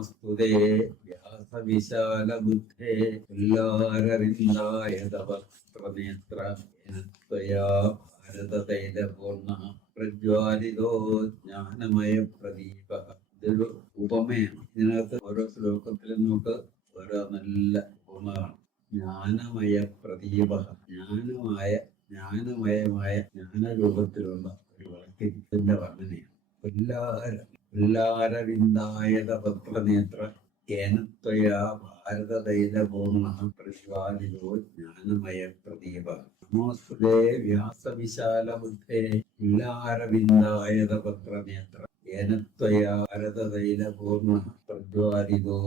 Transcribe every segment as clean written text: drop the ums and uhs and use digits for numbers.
നമോസ്തുതേ വ്യാസവിശാലബുദ്ധേ ഉല്ലാരവിന്ദായ തപസ്ത്രനേത്ര ത്വയാ ഭാരതതൈലപൂർണ പ്രജ്വാലിതോ ജ്ഞാനമയ പ്രദീപ. ഇതൊരു ഉപമയാണ്. ഇതിനകത്ത് ഓരോ ശ്ലോകത്തിലും നമുക്ക് ഓരോ നല്ല ഉപമയാണ്. ജ്ഞാനമയ പ്രദീപ, ജ്ഞാനമയമായ ജ്ഞാനരൂപത്തിലുള്ള ഒരു വിളക്കിന്റെ വർണ്ണനയാണ്. ഉല്ലാരവിന്ദായത പത്രനേത്ര കേനത്വയാ ഭാരതതൈലപൂർണ പ്രതിപാലിതോ ജ്ഞാനമയ പ്രദീപ. നമോസ്തുതേ വ്യാസവിശാലബുദ്ധേ ഉല്ലാരവിന്ദായത പത്രനേത്ര കേനത്വയാ ഭാരതതൈലപൂർണ പ്രജ്വാലിതോ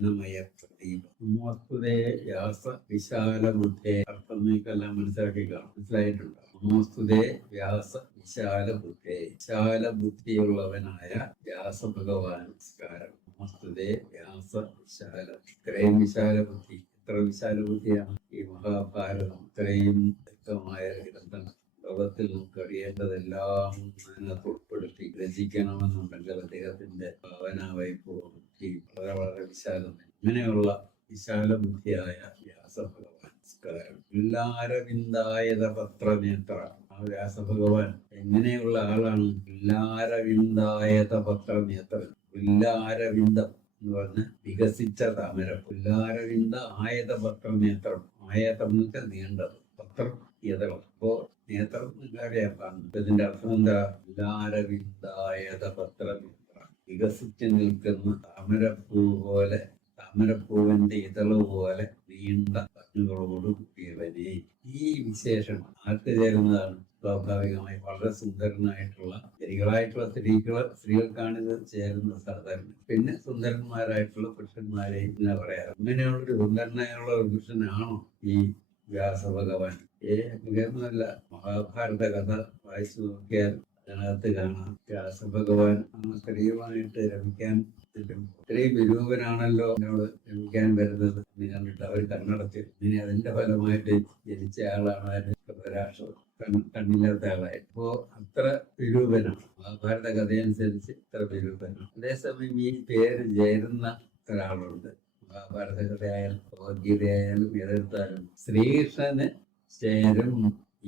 ജ്ഞാനമയ പ്രദീപ. നമോസ്തുതേ വ്യാസ വിശാലബുദ്ധേ. അർത്ഥം നിങ്ങൾക്കെല്ലാം മനസ്സിലാക്കി കാണും, മനസ്സിലായിട്ടുണ്ടോ? നമോസ്തുതേ വ്യാസ വിശാലബുദ്ധേ. വിശാലബുദ്ധിയുള്ളവനായ വ്യാസഭഗവാൻ നമസ്കാരം. നമസ്തുതേ വ്യാസ വിശാല. ഇത്രയും വിശാലബുദ്ധി, എത്ര വിശാലബുദ്ധിയാണ് ഈ മഹാഭാരതം. ഇത്രയും വ്യക്തമായ ഗ്രന്ഥം. ലോകത്തിൽ നമുക്ക് അറിയേണ്ടതെല്ലാം അതിനകത്ത് ഉൾപ്പെടുത്തി രചിക്കണമെന്നുണ്ടെങ്കിൽ അദ്ദേഹത്തിന്റെ ഭാവനാവൈഭവബുദ്ധി വളരെ വളരെ വിശാലം. ഇങ്ങനെയുള്ള വിശാല ബുദ്ധിയായ വ്യാസഭഗവാൻ നമസ്കാരം. ഉല്ലാരവിന്ദായത പത്രനേത്ര. ആ വ്യാസഭഗവാൻ എങ്ങനെയുള്ള ആളാണ്? ഉല്ലാരവിന്ദായത പത്രനേത്ര. ഉല്ലാരവിന്ദം എന്ന് പറഞ്ഞ വികസിച്ച താമര. ഉല്ലാരവിന്ദ ആയത പത്രനേത്രം. ആയതം എന്ന് വെച്ചാൽ നീണ്ടത്, പത്രം ഇതളം. അപ്പോ നേത്രം നിങ്ങൾക്കറിയാം. ഇതിന്റെ അർത്ഥം എന്താ? ഉല്ലാരവിന്ദായത പത്രനേത്ര. വികസിച്ച് നിൽക്കുന്ന താമരപ്പൂ പോലെ, താമരപ്പൂവിന്റെ ഇതള് പോലെ നീണ്ട കണ്ണുകളോട് കൂടിയവനെ. ഈ വിശേഷം ആർക്ക് ചേരുന്നതാണ്? സ്വാഭാവികമായി വളരെ സുന്ദരനായിട്ടുള്ള സ്ത്രീകളായിട്ടുള്ള സ്ത്രീകൾക്കാണ് ഇത് ചേരുന്നത് സാധാരണ. പിന്നെ സുന്ദരന്മാരായിട്ടുള്ള പുരുഷന്മാരെ ഇങ്ങനെ പറയാറ്. അങ്ങനെയുള്ളൊരു സുന്ദരനായുള്ള ഒരു പുരുഷനാണോ ഈ വ്യാസഭഗവാൻ? അങ്ങനെയൊന്നുമല്ല. മഹാഭാരത കഥ വായിച്ചു നോക്കിയാൽ അതിനകത്ത് കാണാം വ്യാസഭഗവാൻ സ്ത്രീയുമായിട്ട് രമിക്കാൻ ഇത്രയും വിരൂപനാണല്ലോ എന്നോട് രമിക്കാൻ വരുന്നത് എന്ന് കണ്ടിട്ട് അവർ കണ്ണടച്ച്. ഇനി അതിന്റെ ഫലമായിട്ട് ജനിച്ച ആളാണ് ധൃതരാഷ്ട്രം, കണ്ണില്ലാത്ത ആളായിട്ട്. അപ്പോ അത്ര വിരൂപനാണ്. മഹാഭാരത കഥയനുസരിച്ച് ഇത്ര വിരൂപനാണ്. അതേസമയം ഈ പേര് ചേരുന്ന ഒരാളുണ്ട്. മഹാഭാരത കഥയായാലും ഭഗവത്ഗീതയായാലും ഏതെടുത്താലും ശ്രീകൃഷ്ണന് ചേരും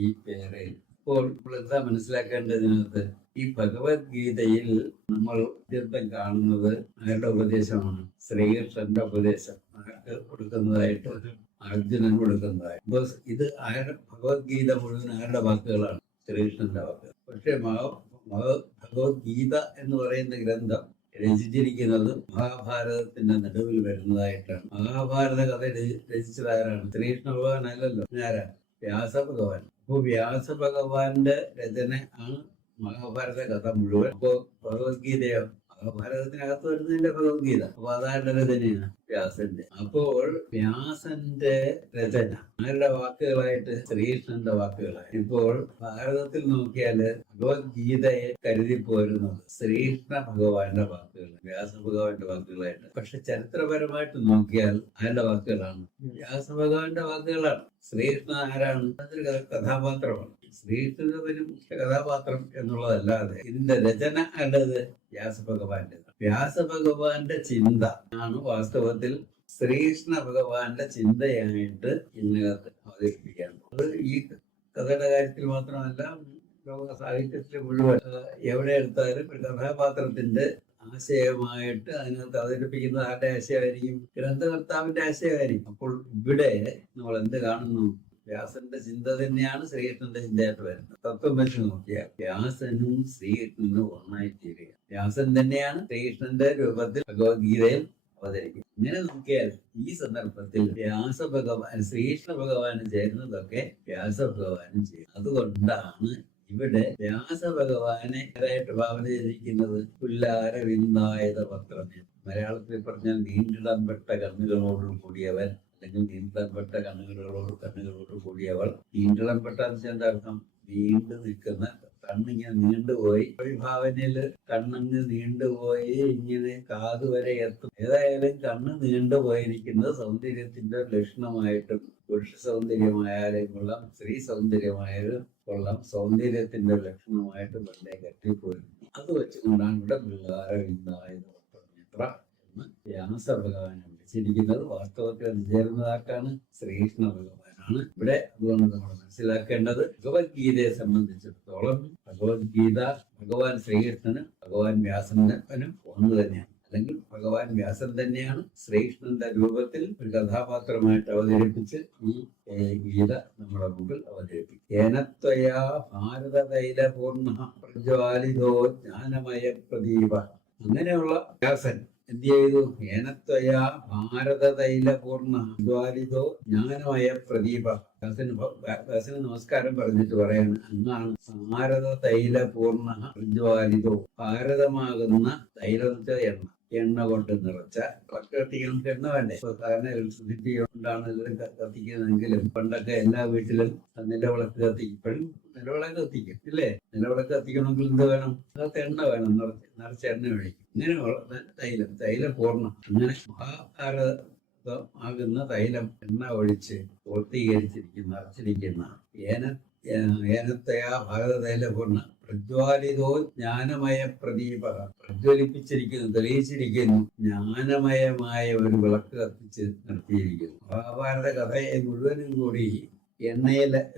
ഈ പേര്. ഇപ്പോൾ എന്താ മനസ്സിലാക്കേണ്ടതിനകത്ത്? ഈ ഭഗവത്ഗീതയിൽ നമ്മൾ ആദ്യന്തം കാണുന്നത് ആരുടെ ഉപദേശമാണ്? ശ്രീകൃഷ്ണന്റെ ഉപദേശം ആർക്ക് കൊടുക്കുന്നതായിട്ട്? അർജുനൻ കൊടുക്കുന്നതായിട്ട്. അപ്പൊ ഇത് ഭഗവത്ഗീത മുഴുവൻ ആരുടെ വാക്കുകളാണ്? ശ്രീകൃഷ്ണന്റെ വാക്കുകൾ. പക്ഷെ ഭഗവത്ഗീത എന്ന് പറയുന്ന ഗ്രന്ഥം രചിച്ചിരിക്കുന്നത് മഹാഭാരതത്തിന്റെ നടുവിൽ വരുന്നതായിട്ടാണ്. മഹാഭാരത കഥ രചിച്ചതാരാണ്? ശ്രീകൃഷ്ണ ഭഗവാൻ അല്ലല്ലോ. ആരാ? വ്യാസഭഗവാൻ. അപ്പൊ വ്യാസഭഗവാന്റെ രചന ആണ് മഹാഭാരത കഥ മുഴുവൻ. അപ്പോ ഭഗവത്ഗീതയോ? മഹാഭാരതത്തിനകത്ത് വരുന്നതിന്റെ ഭഗവത്ഗീത. അപ്പൊ അതാരുടെ രചനയാണ്? വ്യാസന്റെ. അപ്പോൾ വ്യാസന്റെ രചന ആരുടെ വാക്കുകളായിട്ട്? ശ്രീകൃഷ്ണന്റെ വാക്കുകളായിട്ട്. ഇപ്പോൾ ഭാരതത്തിൽ നോക്കിയാല് ഭഗവത്ഗീതയെ കരുതി പോരുന്നത് ശ്രീകൃഷ്ണ ഭഗവാന്റെ വാക്കുകൾ, വ്യാസഭഗവാന്റെ വാക്കുകളായിട്ട്. പക്ഷെ ചരിത്രപരമായിട്ട് നോക്കിയാൽ ആരുടെ വാക്കുകളാണ്? വ്യാസഭഗവാന്റെ വാക്കുകളാണ്. ശ്രീകൃഷ്ണൻ ആരാണ്? അതൊരു കഥാപാത്രമാണ്. ശ്രീകൃഷ്ണന്റെ ഒരു മുഖ്യ കഥാപാത്രം എന്നുള്ളതല്ലാതെ ഇതിന്റെ രചന ആരുടേത്? വ്യാസഭഗവാന്റെ. വ്യാസഭഗവാന്റെ ചിന്ത ആണ് വാസ്തവത്തിൽ ശ്രീകൃഷ്ണ ഭഗവാന്റെ ചിന്തയായിട്ട് ഇതിനകത്ത് അവതരിപ്പിക്കുകയാണ്. അത് ഈ കഥയുടെ കാര്യത്തിൽ മാത്രമല്ല, ലോക സാഹിത്യത്തിൽ മുഴുവൻ എവിടെ എടുത്താലും ഒരു കഥാപാത്രത്തിന്റെ ആശയമായിട്ട് അതിനകത്ത് അവതരിപ്പിക്കുന്ന ആരുടെ ആശയമായിരിക്കും? ഗ്രന്ഥകർത്താവിന്റെ ആശയമായിരിക്കും. അപ്പോൾ ഇവിടെ നമ്മൾ എന്ത് കാണുന്നു? വ്യാസന്റെ ചിന്ത തന്നെയാണ് ശ്രീകൃഷ്ണന്റെ ചിന്തയായിട്ട് വരുന്നത്. തത്വം വെച്ച് നോക്കിയാൽ വ്യാസനും ശ്രീകൃഷ്ണനും ഒന്നായി തീരുക. വ്യാസൻ തന്നെയാണ് ശ്രീകൃഷ്ണന്റെ രൂപത്തിൽ ഭഗവത്ഗീതയിൽ അവതരിക്കും. ഇങ്ങനെ നോക്കിയാൽ ഈ സന്ദർഭത്തിൽ വ്യാസഭഗവാൻ ശ്രീകൃഷ്ണ ഭഗവാനും ചേരുന്നതൊക്കെ വ്യാസഭഗവാനും ചെയ്യും. അതുകൊണ്ടാണ് ഇവിടെ വ്യാസഭഗവാനെ ഏതായിട്ട് ഭാവന ചെയ്തിരിക്കുന്നത്? ഉല്ലാരവിന്ദായത പത്രനെ. മലയാളത്തിൽ പറഞ്ഞാൽ നീണ്ടിടംപെട്ട കണ്ണുകളോട് കൂടിയവൻ, അല്ലെങ്കിൽ നീണ്ടിടംപെട്ട കണ്ണുകളോട് കൂടിയവൾ. നീണ്ടിടംപെട്ട എന്താ അർത്ഥം? നീണ്ടു നിൽക്കുന്ന കണ്ണിങ്ങനെ നീണ്ടുപോയി. ഭാവനയില് കണ്ണങ്ങ് നീണ്ടുപോയി ഇങ്ങനെ കാതുവരെ എത്തും. ഏതായാലും കണ്ണ് നീണ്ടുപോയിരിക്കുന്നത് സൗന്ദര്യത്തിന്റെ ലക്ഷണമായിട്ടും, പുരുഷ സൗന്ദര്യമായാലും കൊള്ളാം, സ്ത്രീ സൗന്ദര്യമായാലും കൊള്ളാം, സൗന്ദര്യത്തിന്റെ ലക്ഷണമായിട്ട് പണ്ടേ കെട്ടിപ്പോയിരുന്നു. അത് വെച്ചുകൊണ്ടാണ് ഇവിടെ പിള്ളാരവിന്ദായത പത്രനേത്ര എന്ന് വ്യാസഭഗവാനെ വിളിച്ചിരിക്കുന്നത്. വാസ്തവത്തിൽ അത് ചേരുന്നതാക്കാണ് ശ്രീകൃഷ്ണ ഭഗവാനാണ്. ഇവിടെ അതുകൊണ്ട് നമ്മൾ മനസ്സിലാക്കേണ്ടത് ഭഗവത്ഗീതയെ സംബന്ധിച്ചിടത്തോളം ഭഗവത്ഗീത ഭഗവാൻ ശ്രീകൃഷ്ണനും ഭഗവാൻ വ്യാസനും ഒന്ന് തന്നെയാണ്. അല്ലെങ്കിൽ ഭഗവാൻ വ്യാസൻ തന്നെയാണ് ശ്രീകൃഷ്ണന്റെ രൂപത്തിൽ ഒരു കഥാപാത്രമായിട്ട് അവതരിപ്പിച്ച് ഈ ഗീത നമ്മുടെ മുമ്പിൽ അവതരിപ്പിക്കും. ഏനത്വയാ ഭാരതതൈലപൂർണ്ണ പ്രജ്വാലിതോ ജ്ഞാനമയ പ്രദീപ. അങ്ങനെയുള്ള വ്യാസൻ എന്ത് ചെയ്തു? ഏനത്വയാ ഭാരതതൈലപൂർണ്ണ പ്രജ്വാലിതോ ജ്ഞാനമയ പ്രദീപ. വ്യാസന് നമസ്കാരം പറഞ്ഞിട്ട് പറയാണ്, അങ്ങാണ് ഭാരത തൈലപൂർണ്ണ പ്രജ്വാലിതോ. ഭാരതമാകുന്ന തൈലം എണ്ണ കൊണ്ട് നിറച്ച കത്തിക്കണം. എണ്ണ വേണ്ടേ? സാധാരണ ഇലക്ട്രിസിറ്റി കൊണ്ടാണ് ഇതിലും കത്തിക്കുന്നതെങ്കിലും പണ്ടൊക്കെ എല്ലാ വീട്ടിലും നിലവിളക്ക് കത്തിക്കും. ഇപ്പോഴും നിലവിളക്ക് കത്തിക്കും ഇല്ലേ? നിലവിളക്ക് കത്തിക്കണമെങ്കിൽ എന്ത് വേണം? അതിനകത്ത് എണ്ണ വേണം, നിറച്ച എണ്ണ ഒഴിക്കും. ഇങ്ങനെയുള്ള തൈലം പൂർണ്ണം. അങ്ങനെ മഹാഭാരതമാകുന്ന തൈലം എണ്ണ ഒഴിച്ച് പൂർത്തീകരിച്ചിരിക്കുന്ന നിറച്ചിരിക്കുന്ന ഏനത്തയാ ഭാരതതൈലപൂർണ്ണ പ്രജ്വാലിതോ ജ്ഞാനമയ പ്രദീപ. പ്രജ്വലിപ്പിച്ചിരിക്കുന്നു, തെളിയിച്ചിരിക്കുന്നു, ജ്ഞാനമയമായ ഒരു വിളക്ക് കത്തിച്ച് നിർത്തിയിരിക്കുന്നു. മഹാഭാരത കഥയെ മുഴുവനും കൂടി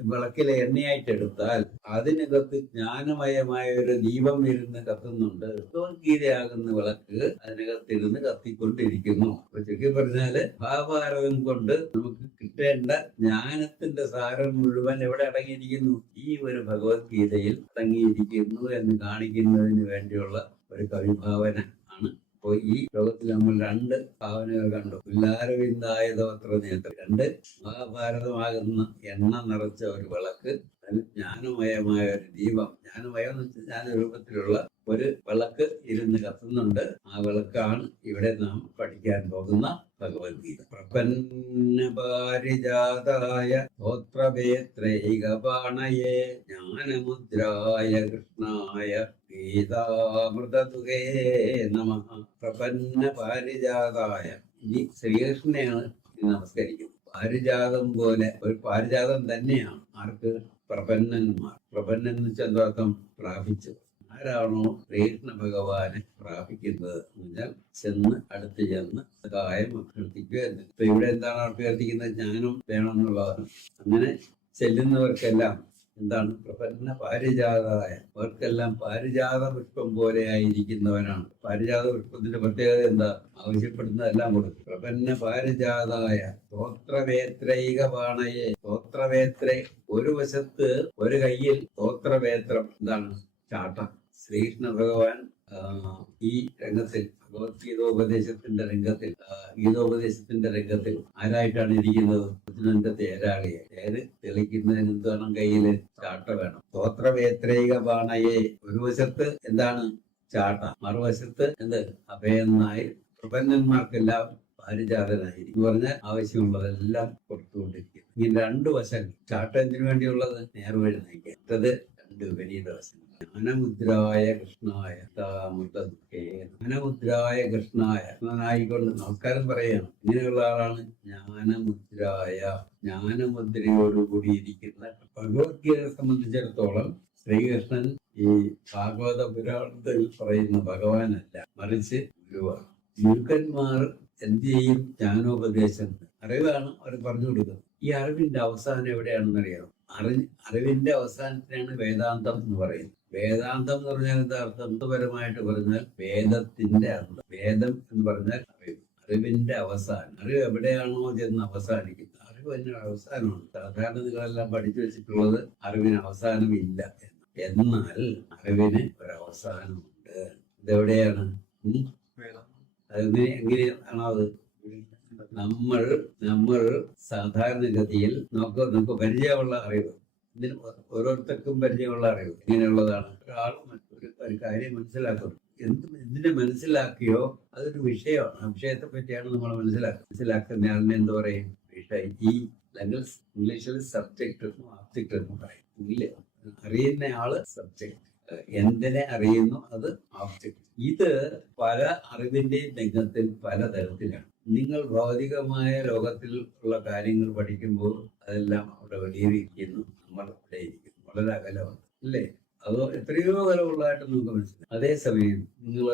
വിളക്കിലെ എണ്ണയായിട്ടെടുത്താൽ അതിനകത്ത് ജ്ഞാനമയമായ ഒരു ദീപം ഇരുന്ന് കത്തുന്നുണ്ട്. ഭഗവത്ഗീതയാകുന്ന വിളക്ക് അതിനകത്തിരുന്ന് കത്തിക്കൊണ്ടിരിക്കുന്നു. ചുരുക്കി പറഞ്ഞാല് മഹാഭാരതം കൊണ്ട് നമുക്ക് കിട്ടേണ്ട ജ്ഞാനത്തിന്റെ സാരം മുഴുവൻ എവിടെ അടങ്ങിയിരിക്കുന്നു? ഈ ഒരു ഭഗവത്ഗീതയിൽ അടങ്ങിയിരിക്കുന്നു എന്ന് കാണിക്കുന്നതിന് വേണ്ടിയുള്ള ഒരു കവിഭാവന ആണ്. അപ്പോൾ ഈ ലോകത്തിൽ നമ്മൾ രണ്ട് ഭാവനകൾ കണ്ടു. ഉല്ലാരവിന്ദായതോത്ര നേത്രം. രണ്ട്, മഹാഭാരതമാകുന്ന എണ്ണ നിറച്ച ഒരു വിളക്ക്, അതിന് ജ്ഞാനമയമായ ഒരു ദീപം. ജ്ഞാനമയം എന്ന് വെച്ചാൽ ജ്ഞാനരൂപത്തിലുള്ള ഒരു വിളക്ക് ഇരുന്ന് കത്തുന്നുണ്ട്. ആ വിളക്കാണ് ഇവിടെ നാം പഠിക്കാൻ പോകുന്ന ഭഗവത്ഗീത. പ്രപന്ന പാരിജാതായ ഗോത്രവേത്രൈകപാണയേ ജ്ഞാനമുദ്രായ കൃഷ്ണായ ഗീതാമൃതതുകേ നമഃ. പ്രപന്ന പാരിജാതായ. ഇനി ശ്രീകൃഷ്ണനെയാണ് നമസ്കരിക്കുന്നത്. പാരിജാതം പോലെ ഒരു പാരിജാതം തന്നെയാണ്. ആർക്ക്? പ്രപന്നന്മാർ. പ്രപന്നൻ എന്ന് വെച്ചാൽ എന്താർത്ഥം? പ്രാപിച്ചത്. ആരാണോ ശ്രീകൃഷ്ണ ഭഗവാനെ പ്രാപിക്കുന്നത് എന്ന് പറഞ്ഞാൽ അടുത്ത് ചെന്ന് സഹായം അഭ്യർത്ഥിക്കുക എന്ന്. ഇപ്പൊ ഇവിടെ എന്താണ് അഭ്യർത്ഥിക്കുന്നത്? ജ്ഞാനം വേണമെന്നുള്ളതാണ്. അങ്ങനെ ചെല്ലുന്നവർക്കെല്ലാം എന്താണ്? പ്രപന്ന പാരിജാതായ. അവർക്കെല്ലാം പാരിജാത പുഷ്പം പോലെ ആയിരിക്കുന്നവനാണ്. പാരിജാത പുഷ്പത്തിന്റെ പ്രത്യേകത എന്താ? ആവശ്യപ്പെടുന്നതെല്ലാം കൊടുക്കും. പ്രപന്ന പാരിജാതായ സ്തോത്രവേത്രൈകപാണയെ. സ്തോത്രവേത്രേ, ഒരു വശത്ത് ഒരു കയ്യിൽ സ്തോത്രവേത്രം. എന്താണ്? ചാട്ടം. ശ്രീകൃഷ്ണ ഭഗവാൻ ഈ രംഗത്തിൽ ഭഗവത്ഗീതോപദേശത്തിന്റെ രംഗത്തിൽ ആരായിട്ടാണ് ഇരിക്കുന്നത്? അർജുനന്റെ തേരാളിയെ. തേര് തെളിക്കുന്നതിന് എന്ത് വേണം? കയ്യില് ചാട്ട വേണം. സ്തോത്രവേത്രൈക ബാണയെ. ഒരു വശത്ത് എന്താണ്? ചാട്ട. മറുവശത്ത് എന്ത്? അഭയനായി. പ്രപന്നന്മാർക്കെല്ലാം പാരിജാതനായിരിക്കും എന്ന് പറഞ്ഞാൽ ആവശ്യമുള്ളതെല്ലാം കൊടുത്തുകൊണ്ടിരിക്കും. ഈ രണ്ടു വശങ്ങൾ. ചാട്ട എന്തിനു വേണ്ടിയുള്ളത്? നേർവഴി നയിക്കാൻ. മറ്റത് രണ്ട് വിപരീത വശങ്ങൾ. ജ്ഞാനമുദ്രായ കൃഷ്ണായ താമൃതേ. ജ്ഞാനമുദ്രായ കൃഷ്ണായ. കൃഷ്ണനായിക്കൊണ്ട് നമസ്കാരം പറയുകയാണ്. ഇങ്ങനെയുള്ള ആളാണ് ജ്ഞാനമുദ്രായ. ജ്ഞാനമുദ്രയോടുകൂടി ഇരിക്കുന്ന. ഭഗവത്ഗീതയെ സംബന്ധിച്ചിടത്തോളം ശ്രീകൃഷ്ണൻ ഈ ഭാഗവത പുരാണത്തിൽ പറയുന്ന ഭഗവാനല്ല, മറിച്ച് ഗുരുവാണ്. ഗുരുക്കന്മാർ എന്ത് ചെയ്യും? ജ്ഞാനോപദേശം, അറിവാണ് അവർ പറഞ്ഞു കൊടുക്കുന്നത്. ഈ അറിവിന്റെ അവസാനം എവിടെയാണെന്നറിയാം? അറിവിന്റെ അവസാനത്തിനാണ് വേദാന്തം എന്ന് പറയുന്നത്. വേദാന്തം എന്ന് പറഞ്ഞാൽ എന്താ അർത്ഥം? പരമായിട്ട് പറഞ്ഞാൽ വേദത്തിന്റെ അർത്ഥം. വേദം എന്ന് പറഞ്ഞാൽ അറിവ്. അറിവിന്റെ അവസാനം. അറിവ് എവിടെയാണോ ചെന്ന് അവസാനിക്കുന്നത്? അറിവ് തന്നെ അവസാനമാണ്. സാധാരണ നിങ്ങളെല്ലാം പഠിച്ചു വെച്ചിട്ടുള്ളത് അറിവിന് അവസാനമില്ല. എന്നാൽ അറിവിന് ഒരവസാനമുണ്ട്. ഇതെവിടെയാണ്? എങ്ങനെയാണോ അത്? നമ്മൾ സാധാരണഗതിയിൽ നമുക്ക് പരിചയമുള്ള അറിവ്, ഇതിന് ഓരോരുത്തർക്കും പരിചയമുള്ള അറിവ് എങ്ങനെയുള്ളതാണ്? ഒരാൾ ഒരു കാര്യം മനസ്സിലാക്കുന്നു. എന്തിനെ മനസ്സിലാക്കിയോ അതൊരു വിഷയമാണ്. ആ വിഷയത്തെ പറ്റിയാണ് നമ്മൾ മനസ്സിലാക്കുന്ന ആളിനെ എന്ത് പറയും? വിഷയം. ഈ അല്ലെങ്കിൽ ഇംഗ്ലീഷിൽ സബ്ജക്ട് എന്നും ആബ്ജക്ട് എന്നും പറയും. അറിയുന്ന ആള് സബ്ജക്ട്, എന്തിനെ അറിയുന്നു അത് ആബ്ജക്ട്. ഇത് പല അറിവിന്റെയും രംഗത്തിൽ പല തരത്തിലാണ്. നിങ്ങൾ ഭൗതികമായ ലോകത്തിൽ ഉള്ള കാര്യങ്ങൾ പഠിക്കുമ്പോൾ അതെല്ലാം അവിടെ വെളിയിലിരിക്കുന്നു, നമ്മൾ അവിടെ ഇരിക്കുന്നു, വളരെ അകലമാണ് അല്ലേ? അതോ എത്രയോ അകലമുള്ളതായിട്ട് നമുക്ക് മനസ്സിലാവും. അതേസമയം നിങ്ങൾ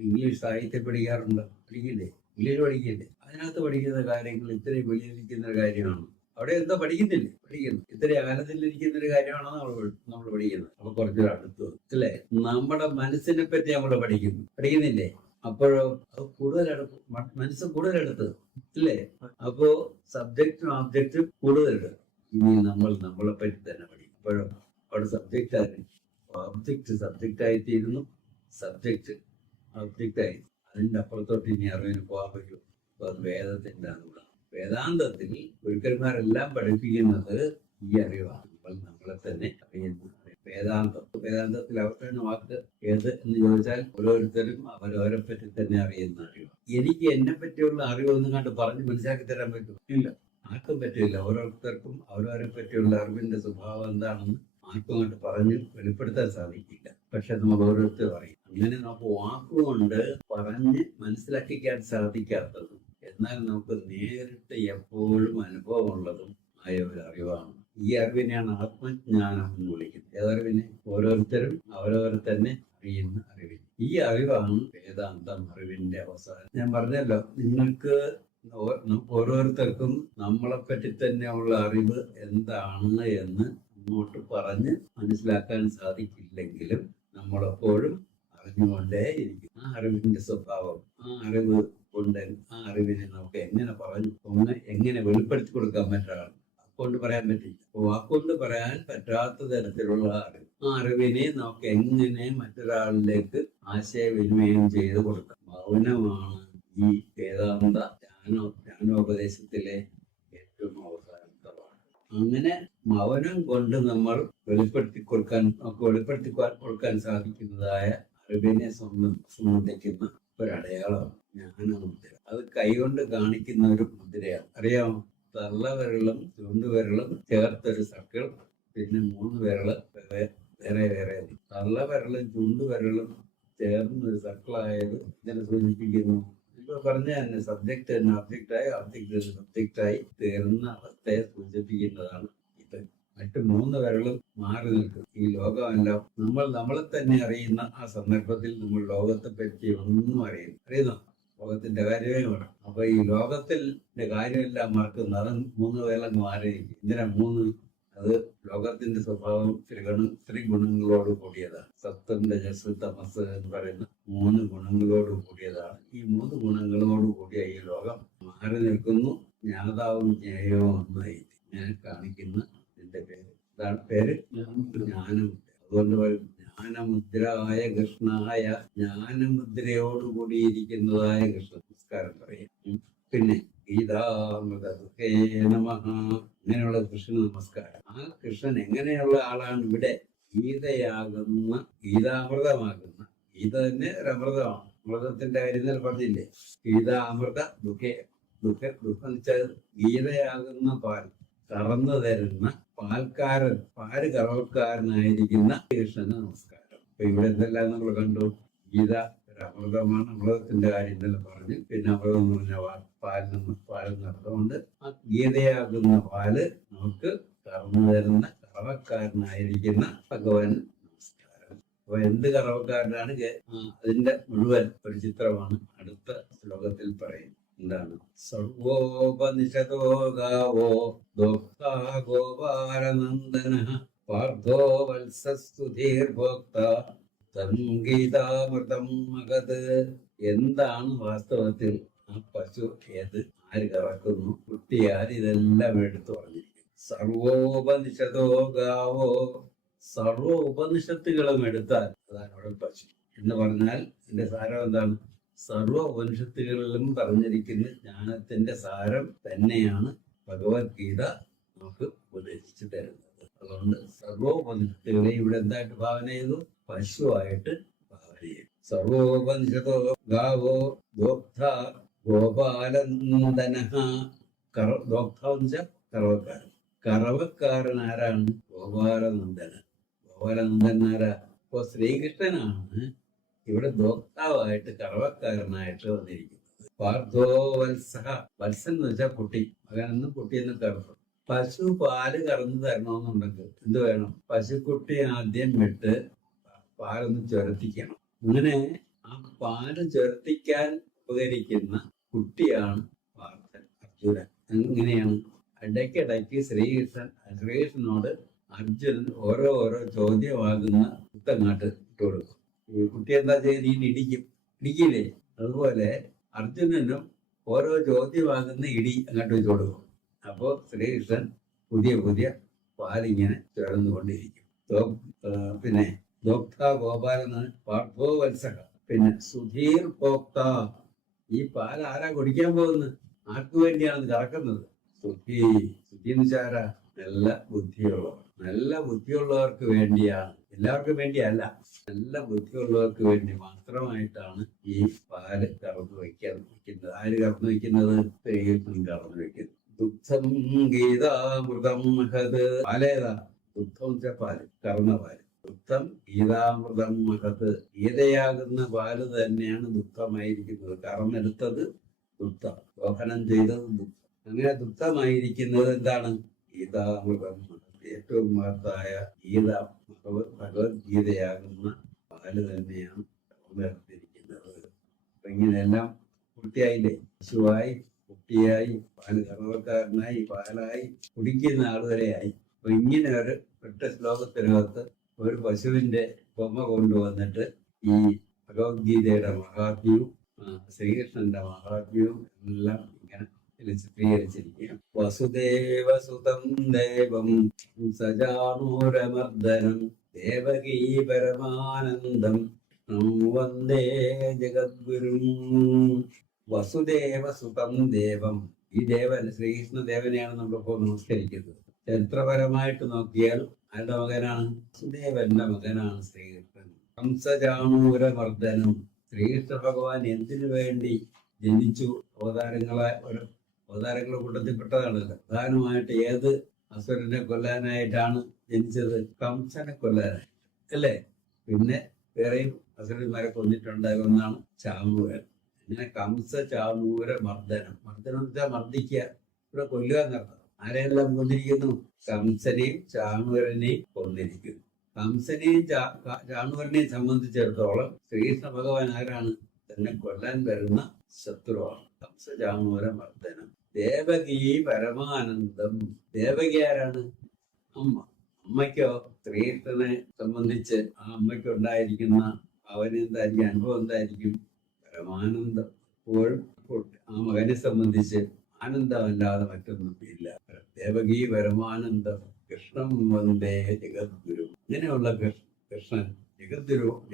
ഇംഗ്ലീഷ് സാഹിത്യം പഠിക്കാറുണ്ട്, പഠിക്കില്ലേ? ഇംഗ്ലീഷ് പഠിക്കില്ലേ, അതിനകത്ത് പഠിക്കുന്ന കാര്യങ്ങൾ ഇത്രയും വെളിയിലിരിക്കുന്ന ഒരു കാര്യമാണ്. അവിടെ എന്താ പഠിക്കുന്നില്ലേ, പഠിക്കുന്നു. ഇത്രയും അകലത്തിലിരിക്കുന്ന ഒരു കാര്യമാണോ നമ്മൾ പഠിക്കുന്നത്. അപ്പൊ കുറച്ചുകൂടെ അടുത്ത് അല്ലേ, നമ്മുടെ മനസ്സിനെ പറ്റി നമ്മൾ പഠിക്കുന്നില്ലേ. അപ്പോഴോ അത് കൂടുതലെടുക്കും, മനസ്സ് കൂടുതലെടുത്ത് അല്ലേ. അപ്പോ സബ്ജക്റ്റും ഓബ്ജക്റ്റും കൂടുതലെടുക്കും. ഇനി നമ്മളെ പറ്റി തന്നെ പഠിക്കും. അപ്പോഴോ അവിടെ സബ്ജക്റ്റ് ആയി, ഓബ്ജക്റ്റ് സബ്ജക്റ്റ് ആയിത്തീരുന്നു, സബ്ജക്റ്റ് ഒബ്ജക്റ്റായി. അതിന്റെ അപ്പുറത്തോട്ട് ഇനി അറിവിന് പോകാൻ പറ്റും. അപ്പൊ അത് വേദത്തിന്റെ അറിവാണ്. വേദാന്തത്തിൽ ഗുരുക്കന്മാരെല്ലാം പഠിപ്പിക്കുന്നത് ഈ അറിവാണ്. നമ്മളെ തന്നെ അറിയുന്നു. വേദാന്തത്തിൽ അവസാന വാക്ക് ഏത് എന്ന് ചോദിച്ചാൽ ഓരോരുത്തരും അവരവരെ പറ്റി തന്നെ അറിയുന്ന അറിവ്. എനിക്ക് എന്നെ പറ്റിയുള്ള അറിവൊന്നും കണ്ട് പറഞ്ഞ് മനസ്സിലാക്കി തരാൻ പറ്റും? ഇല്ല, ആർക്കും പറ്റില്ല. ഓരോരുത്തർക്കും അവരവരെ പറ്റിയുള്ള അറിവിന്റെ സ്വഭാവം എന്താണെന്ന് ആർക്കും അങ്ങോട്ട് പറഞ്ഞ് വെളിപ്പെടുത്താൻ സാധിക്കില്ല. പക്ഷെ നമ്മൾ ഓരോരുത്തരും അറിയും. അങ്ങനെ നമുക്ക് വാക്കുകൊണ്ട് പറഞ്ഞ് മനസ്സിലാക്കിക്കാൻ സാധിക്കാത്തതും എന്നാൽ നമുക്ക് നേരിട്ട് എപ്പോഴും അനുഭവമുള്ളതും ആയ ഒരു അറിവാണ്. ഈ അറിവിനെയാണ് ആത്മജ്ഞാനം എന്ന് വിളിക്കുന്നത്. ഏതറിവിനെ? ഓരോരുത്തരും അവരവരെ തന്നെ അറിയുന്ന അറിവിന്. ഈ അറിവാണ് വേദാന്തം, അറിവിന്റെ അവസാനം. ഞാൻ പറഞ്ഞല്ലോ, നിങ്ങൾക്ക് ഓരോരുത്തർക്കും നമ്മളെ പറ്റി തന്നെയുള്ള അറിവ് എന്താണ് എന്ന് അങ്ങോട്ട് പറഞ്ഞ് മനസ്സിലാക്കാൻ സാധിക്കില്ലെങ്കിലും നമ്മളെപ്പോഴും അറിഞ്ഞുകൊണ്ടേ ഇരിക്കും. ആ അറിവിന്റെ സ്വഭാവം, ആ അറിവ് കൊണ്ട് ആ അറിവിനെ നമുക്ക് എങ്ങനെ വെളിപ്പെടുത്തി കൊടുക്കാൻ പറ്റാണ്. വാക്കുകൊണ്ട് പറയാൻ പറ്റില്ല. വാക്കുകൊണ്ട് പറയാൻ പറ്റാത്ത തരത്തിലുള്ള അറിവ്, ആ അറിവിനെ നമുക്ക് എങ്ങനെ മറ്റൊരാളിലേക്ക് ആശയവിനിമയം ചെയ്ത് കൊടുക്കാം. മൗനമാണ് ഈ വേദാന്ത ജ്ഞാനോപദേശത്തിലെ ഏറ്റവും അവസാനത്തെ പാഠം. അങ്ങനെ മൗനം കൊണ്ട് നമ്മൾ വെളിപ്പെടുത്തി കൊടുക്കാൻ സാധിക്കുന്നതായ അറിവിനെ സംബന്ധിക്കുന്ന ഒരടയാളമാണ് ജ്ഞാനമുദ്ര. അത് കൈകൊണ്ട് കാണിക്കുന്ന ഒരു മുദ്രയാണ്. അറിയാമോ? തള്ളവിരലും ചൂണ്ടുവിരലും ചേർത്തൊരു സർക്കിൾ, പിന്നെ 3 വിരല് വേറെ വേറെ. തള്ളവിരലും ചൂണ്ടുവിരലും ചേർന്നൊരു സർക്കിളായത് ഇതിനെ സൂചിപ്പിക്കുന്നു. ഇപ്പൊ പറഞ്ഞ തന്നെ സബ്ജക്ട് തന്നെ ഒബ്ജക്റ്റായി തീർന്ന അവസ്ഥയെ സൂചിപ്പിക്കുന്നതാണ് ഇത്. മറ്റു 3 വിരലും മാറി നിൽക്കും. ഈ ലോകമെല്ലാം നമ്മളെ തന്നെ അറിയുന്ന ആ സന്ദർഭത്തിൽ നമ്മൾ ലോകത്തെ പറ്റി ഒന്നും അറിയുന്നോ? ലോകത്തിന്റെ കാര്യമേ വേണം. അപ്പൊ ഈ ലോകത്തിന്റെ കാര്യമെല്ലാം മറക്കുന്നത് അത് 3 വിരലങ്ങ് മാറിയിരിക്കും. എന്തിനാ 3? അത് ലോകത്തിന്റെ സ്വഭാവം ത്രിഗുണങ്ങളോട് കൂടിയതാണ്. സത്വം, രജസ്, തമസ് എന്ന് പറയുന്ന 3 ഗുണങ്ങളോട് കൂടിയതാണ്. ഈ 3 ഗുണങ്ങളോട് കൂടിയ ഈ ലോകം മാറി നിൽക്കുന്നു. ജ്ഞാതാവും ജ്ഞേയവും ഒന്നായി ഞാൻ കാണിക്കുന്ന ഇതിന്റെ പേര്. ഇതാണ് പേര് ജ്ഞാനമുദ്ര. അതുകൊണ്ട് ജ്ഞാനമുദ്രായ കൃഷ്ണായ, ജ്ഞാനമുദ്രയോടുകൂടിയിരിക്കുന്നതായ കൃഷ്ണ നമസ്കാരം പറയും. പിന്നെ ഗീതാമൃതേ നമഃ, ഇങ്ങനെയുള്ള കൃഷ്ണ നമസ്കാരം. ആ കൃഷ്ണൻ എങ്ങനെയുള്ള ആളാണ്? ഇവിടെ ഗീതാമൃതമാകുന്ന, ഗീത തന്നെ ഒരു അമൃതമാണ്. അമൃതത്തിന്റെ കാര്യം പറഞ്ഞില്ലേ? ഗീതാമൃത ദുഃഖം എന്ന് വെച്ചാൽ ഗീതയാകുന്ന പാൽ കറന്നു തരുന്ന പാല് കറവക്കാരനായിരിക്കുന്ന കൃഷ്ണന് നമസ്കാരം. അപ്പൊ ഇവിടെ എന്തെല്ലാം നമ്മൾ കണ്ടു? ഗീത ഒരു അമൃതമാണ്. അമൃതത്തിന്റെ കാര്യം തന്നെ പറഞ്ഞു. പിന്നെ അമൃതം എന്ന് പറഞ്ഞ പാലെന്ന് അർത്ഥമുണ്ട്. ആ ഗീതയാകുന്ന പാല് നമുക്ക് കറന്നു തരുന്ന കറവക്കാരനായിരിക്കുന്ന ഭഗവാൻ നമസ്കാരം. അപ്പൊ എന്ത് കറവക്കാരനാണ്? അതിന്റെ മുഴുവൻ ഒരു ചിത്രമാണ് അടുത്ത ശ്ലോകത്തിൽ പറയുന്നത്. എന്താണ്? സർവോപനിഷതോ ഗാവോ ദോക്താ ഗോപാലനന്ദനഃ പാർത്ഥോ വത്സസ്തുധീർഭോക്ത തം ഗീതാമൃതം മഗത്. എന്താണ് വാസ്തവത്തിൽ ആ പശു? ആര് കറക്കുന്നു? കുട്ടിയാർ? ഇതെല്ലാം എടുത്തു പറഞ്ഞിരിക്കുന്നു. സർവോപനിഷതോ ഗാവോ, സർവ ഉപനിഷത്തുകളും എടുത്താൽ അതാണ് അവിടെ പശു എന്ന് പറഞ്ഞാൽ ഇതിന്റെ സാരം എന്താണ്? സർവ ഉപനിഷത്തുകളിലും പറഞ്ഞിരിക്കുന്ന ജ്ഞാനത്തിന്റെ സാരം തന്നെയാണ് ഭഗവത്ഗീത നമുക്ക് ഉപദേശിച്ചു തരുന്നത്. അതുകൊണ്ട് സർവോപനിഷത്തുകളെ ഇവിടെ എന്തായിട്ട് ഭാവന ചെയ്തു? പശുവായിട്ട് ഭാവന ചെയ്തു. സർവോപനിഷത്തോ ഗാവോ ദോക്ത ഗോപാലനന്ദനഃ. ദോക്താന്ന് വെച്ചാൽ കറവക്കാരൻ. കറവക്കാരൻ ആരാണ്? ഗോപാലനന്ദനൻ. ഗോപാലനന്ദൻ ആരാ? ഇപ്പൊ ശ്രീകൃഷ്ണനാണ് ഇവിടെ ദോക്താവായിട്ട്, കറവക്കാരനായിട്ട് വന്നിരിക്കുന്നത്. പാർത്ഥോ വത്സഹ. വത്സൻ എന്ന് വെച്ചാൽ കുട്ടി, മകനെന്നും കുട്ടിയെന്നൊക്കെ അർത്ഥം. പശു പാല് കറന്നു തരണമെന്നുണ്ടെങ്കിൽ എന്ത് വേണം? പശുക്കുട്ടി ആദ്യം വിട്ട് പാലൊന്ന് ചുരത്തിക്കണം. അങ്ങനെ ആ പാല് ചുരത്തിക്കാൻ ഉപകരിക്കുന്ന കുട്ടിയാണ് പാർത്ഥൻ, അർജുനൻ. ഇങ്ങനെയാണ് ഇടയ്ക്കിടയ്ക്ക് ശ്രീകൃഷ്ണനോട് അർജുനൻ ഓരോ ചോദ്യമാകുന്ന കുത്തങ്ങാട്ട് ഇട്ട് കൊടുക്കും. ഈ കുട്ടി എന്താ ചെയ്യുന്നത്? ഈ ഇടിക്കില്ലേ? അതുപോലെ അർജുനനും ഓരോ ചോദ്യമാകുന്ന ഇടി അങ്ങോട്ട് വെച്ച് കൊടുക്കും. അപ്പോ ശ്രീകൃഷ്ണൻ പുതിയ പാലിങ്ങനെ ചുരന്നുകൊണ്ടിരിക്കും. പിന്നെ ദോക്ത ഗോപാലനാണ് പാർത്ഥോ വത്സക. പിന്നെ സുധീർ പോക്ത, ഈ പാൽ ആരാ കുടിക്കാൻ പോകുന്നത്? ആർക്കു വേണ്ടിയാണ് കറക്കുന്നത്? സുധി എന്ന് വെച്ചാൽ നല്ല ബുദ്ധിയുള്ളവർക്ക് വേണ്ടിയാണ്, എല്ലാവർക്കും വേണ്ടിയല്ല. നല്ല ബുദ്ധിയുള്ളവർക്ക് വേണ്ടി മാത്രമായിട്ടാണ് ഈ പാല് കറന്നു വയ്ക്കുന്നത്. ആര് കറന്നു വയ്ക്കുന്നത്? ശ്രീകൃഷ്ണൻ കറന്നു വയ്ക്കുന്നത്. ദുഗ്ധം ഗീതാമൃതം മഹത്. പാലേതാ? ദുഗ്ധം വെച്ചാൽ പാല്, കറന്ന പാല്. ദുഗ്ധം ഗീതാമൃതം മഹത്. ഗീതയാകുന്ന പാല് തന്നെയാണ് ദുഗ്ധമായിരിക്കുന്നത്. കറന്നെടുത്തത് ദുഗ്ധം, ദോഹനം ചെയ്തത് ദുഗ്ധം. അങ്ങനെ ദുഗ്ധമായിരിക്കുന്നത് എന്താണ്? ഗീതാമൃതം. ഏറ്റവും മഹത്തായ ഭഗവത്ഗീതയാകുന്ന പാല് തന്നെയാണ് കറന്നെടുത്തിരിക്കുന്നത്. അപ്പൊ ഇങ്ങനെയെല്ലാം പൂർത്തിയായില്ലേ? പശുവായി, കുട്ടിയായി, പാല് കറവക്കാരനായി, പാലായി, കുടിക്കുന്ന ആളുവരെയായി. അപ്പൊ ഇങ്ങനെ ഒരു ഒറ്റ ശ്ലോകത്തിനകത്ത് ഒരു പശുവിന്റെ ബൊമ്മ കൊണ്ടുവന്നിട്ട് ഈ ഭഗവത്ഗീതയുടെ മഹാത്മ്യവും ശ്രീകൃഷ്ണന്റെ മഹാത്മ്യവും എല്ലാം ഇങ്ങനെ ചിത്രീകരിച്ചിരിക്കുകയാണ്. വസുദേവസുതം ദേവം സജാനൂരമർദ്ദനം ദേവകീ പരമാനന്ദം വന്ദേ ജഗദ്ഗുരും. വസുദേവസുതം ദേവം. ഈ ദേവൻ ശ്രീകൃഷ്ണ ദേവനെയാണ് നമ്മളിപ്പോൾ നമസ്കരിക്കുന്നത്. ചരിത്രപരമായിട്ട് നോക്കിയാൽ ആരുടെ മകനാണ്? വസുദേവന്റെ മകനാണ് ശ്രീകൃഷ്ണൻ. ഹംസചാണൂരമർദ്ദനം. ശ്രീകൃഷ്ണ ഭഗവാൻ എന്തിനു വേണ്ടി ജനിച്ചു? അവതാരങ്ങളുടെ കൂട്ടത്തിൽപ്പെട്ടതാണല്ലോ. പ്രധാനമായിട്ട് ഏത് അസുരനെ കൊല്ലാനായിട്ടാണ് ജനിച്ചത്? കംസനെ കൊല്ലാനായിട്ട് അല്ലേ? പിന്നെ വേറെയും അസുരന്മാരെ കൊന്നിട്ടുണ്ടാകുമെന്നാണ് ചാണൂരൻ. അങ്ങനെ കംസ ചാണൂര മർദ്ദനം. മർദ്ദനം എന്ന് വെച്ചാൽ മർദ്ദിക്കുക, ഇവിടെ കൊല്ലുക എന്നർത്ഥം. ആരെയെല്ലാം കൊന്നിരിക്കുന്നു? കംസനെയും ചാണൂരനെയും കൊന്നിരിക്കുന്നു. കംസനെയും ചാണൂരനെയും സംബന്ധിച്ചിടത്തോളം ശ്രീകൃഷ്ണ ഭഗവാൻ ആരാണ്? തന്നെ കൊല്ലാൻ വരുന്ന ശത്രുവാണ്. കംസ ചാണൂര മർദ്ദനം. ദേവകീ പരമാനന്ദം. ദേവകി ആരാണ്? അമ്മ. അമ്മയ്ക്കോ? ശ്രീകൃഷ്ണനെ സംബന്ധിച്ച് ആ അമ്മയ്ക്ക് ഉണ്ടായിരിക്കുന്ന എന്തായിരിക്കും അനുഭവം? എന്തായിരിക്കും? പരമാനന്ദം. അപ്പോൾ ആ മകനെ സംബന്ധിച്ച് ആനന്ദമല്ലാതെ മറ്റൊന്നും ഇല്ല. ദേവകീ പരമാനന്ദം കൃഷ്ണം വന്ദേ ജഗദ്ഗുരു. ഇങ്ങനെയുള്ള കൃഷ്ണൻ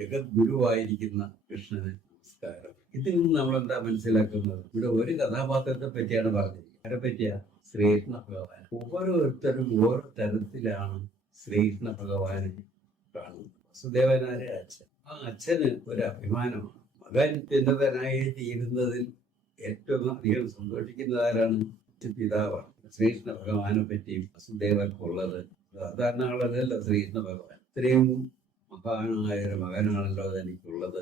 ജഗദ്ഗുരുവായിരിക്കുന്ന കൃഷ്ണന് നമസ്കാരം. ഇതിൽ നിന്ന് നമ്മൾ എന്താ മനസ്സിലാക്കുന്നത്? ഇവിടെ ഒരു കഥാപാത്രത്തെ പറ്റിയാണ് പറഞ്ഞിരിക്കുന്നത്. ആരെ പറ്റിയാ? ശ്രീകൃഷ്ണ ഭഗവാൻ. ഓരോരുത്തരും ഓരോ തരത്തിലാണ് ശ്രീകൃഷ്ണ ഭഗവാനെ കാണുന്നത്. വസുദേവനാരെ അച്ഛൻ. ആ അച്ഛന് ഒരു അഭിമാനമാണ്. മകൻ ഉന്നതനായി തീരുന്നതിൽ ഏറ്റവും അധികം സന്തോഷിക്കുന്നത് ആരാണ്? പിതാവാണ്. ശ്രീകൃഷ്ണ ഭഗവാനെ പറ്റിയും വസുദേവർക്കുള്ളത് സാധാരണ ആളല്ലല്ലോ ശ്രീകൃഷ്ണ ഭഗവാൻ. ഇത്രയും മഹാനായ ഒരു മകനാണല്ലോ എനിക്കുള്ളത്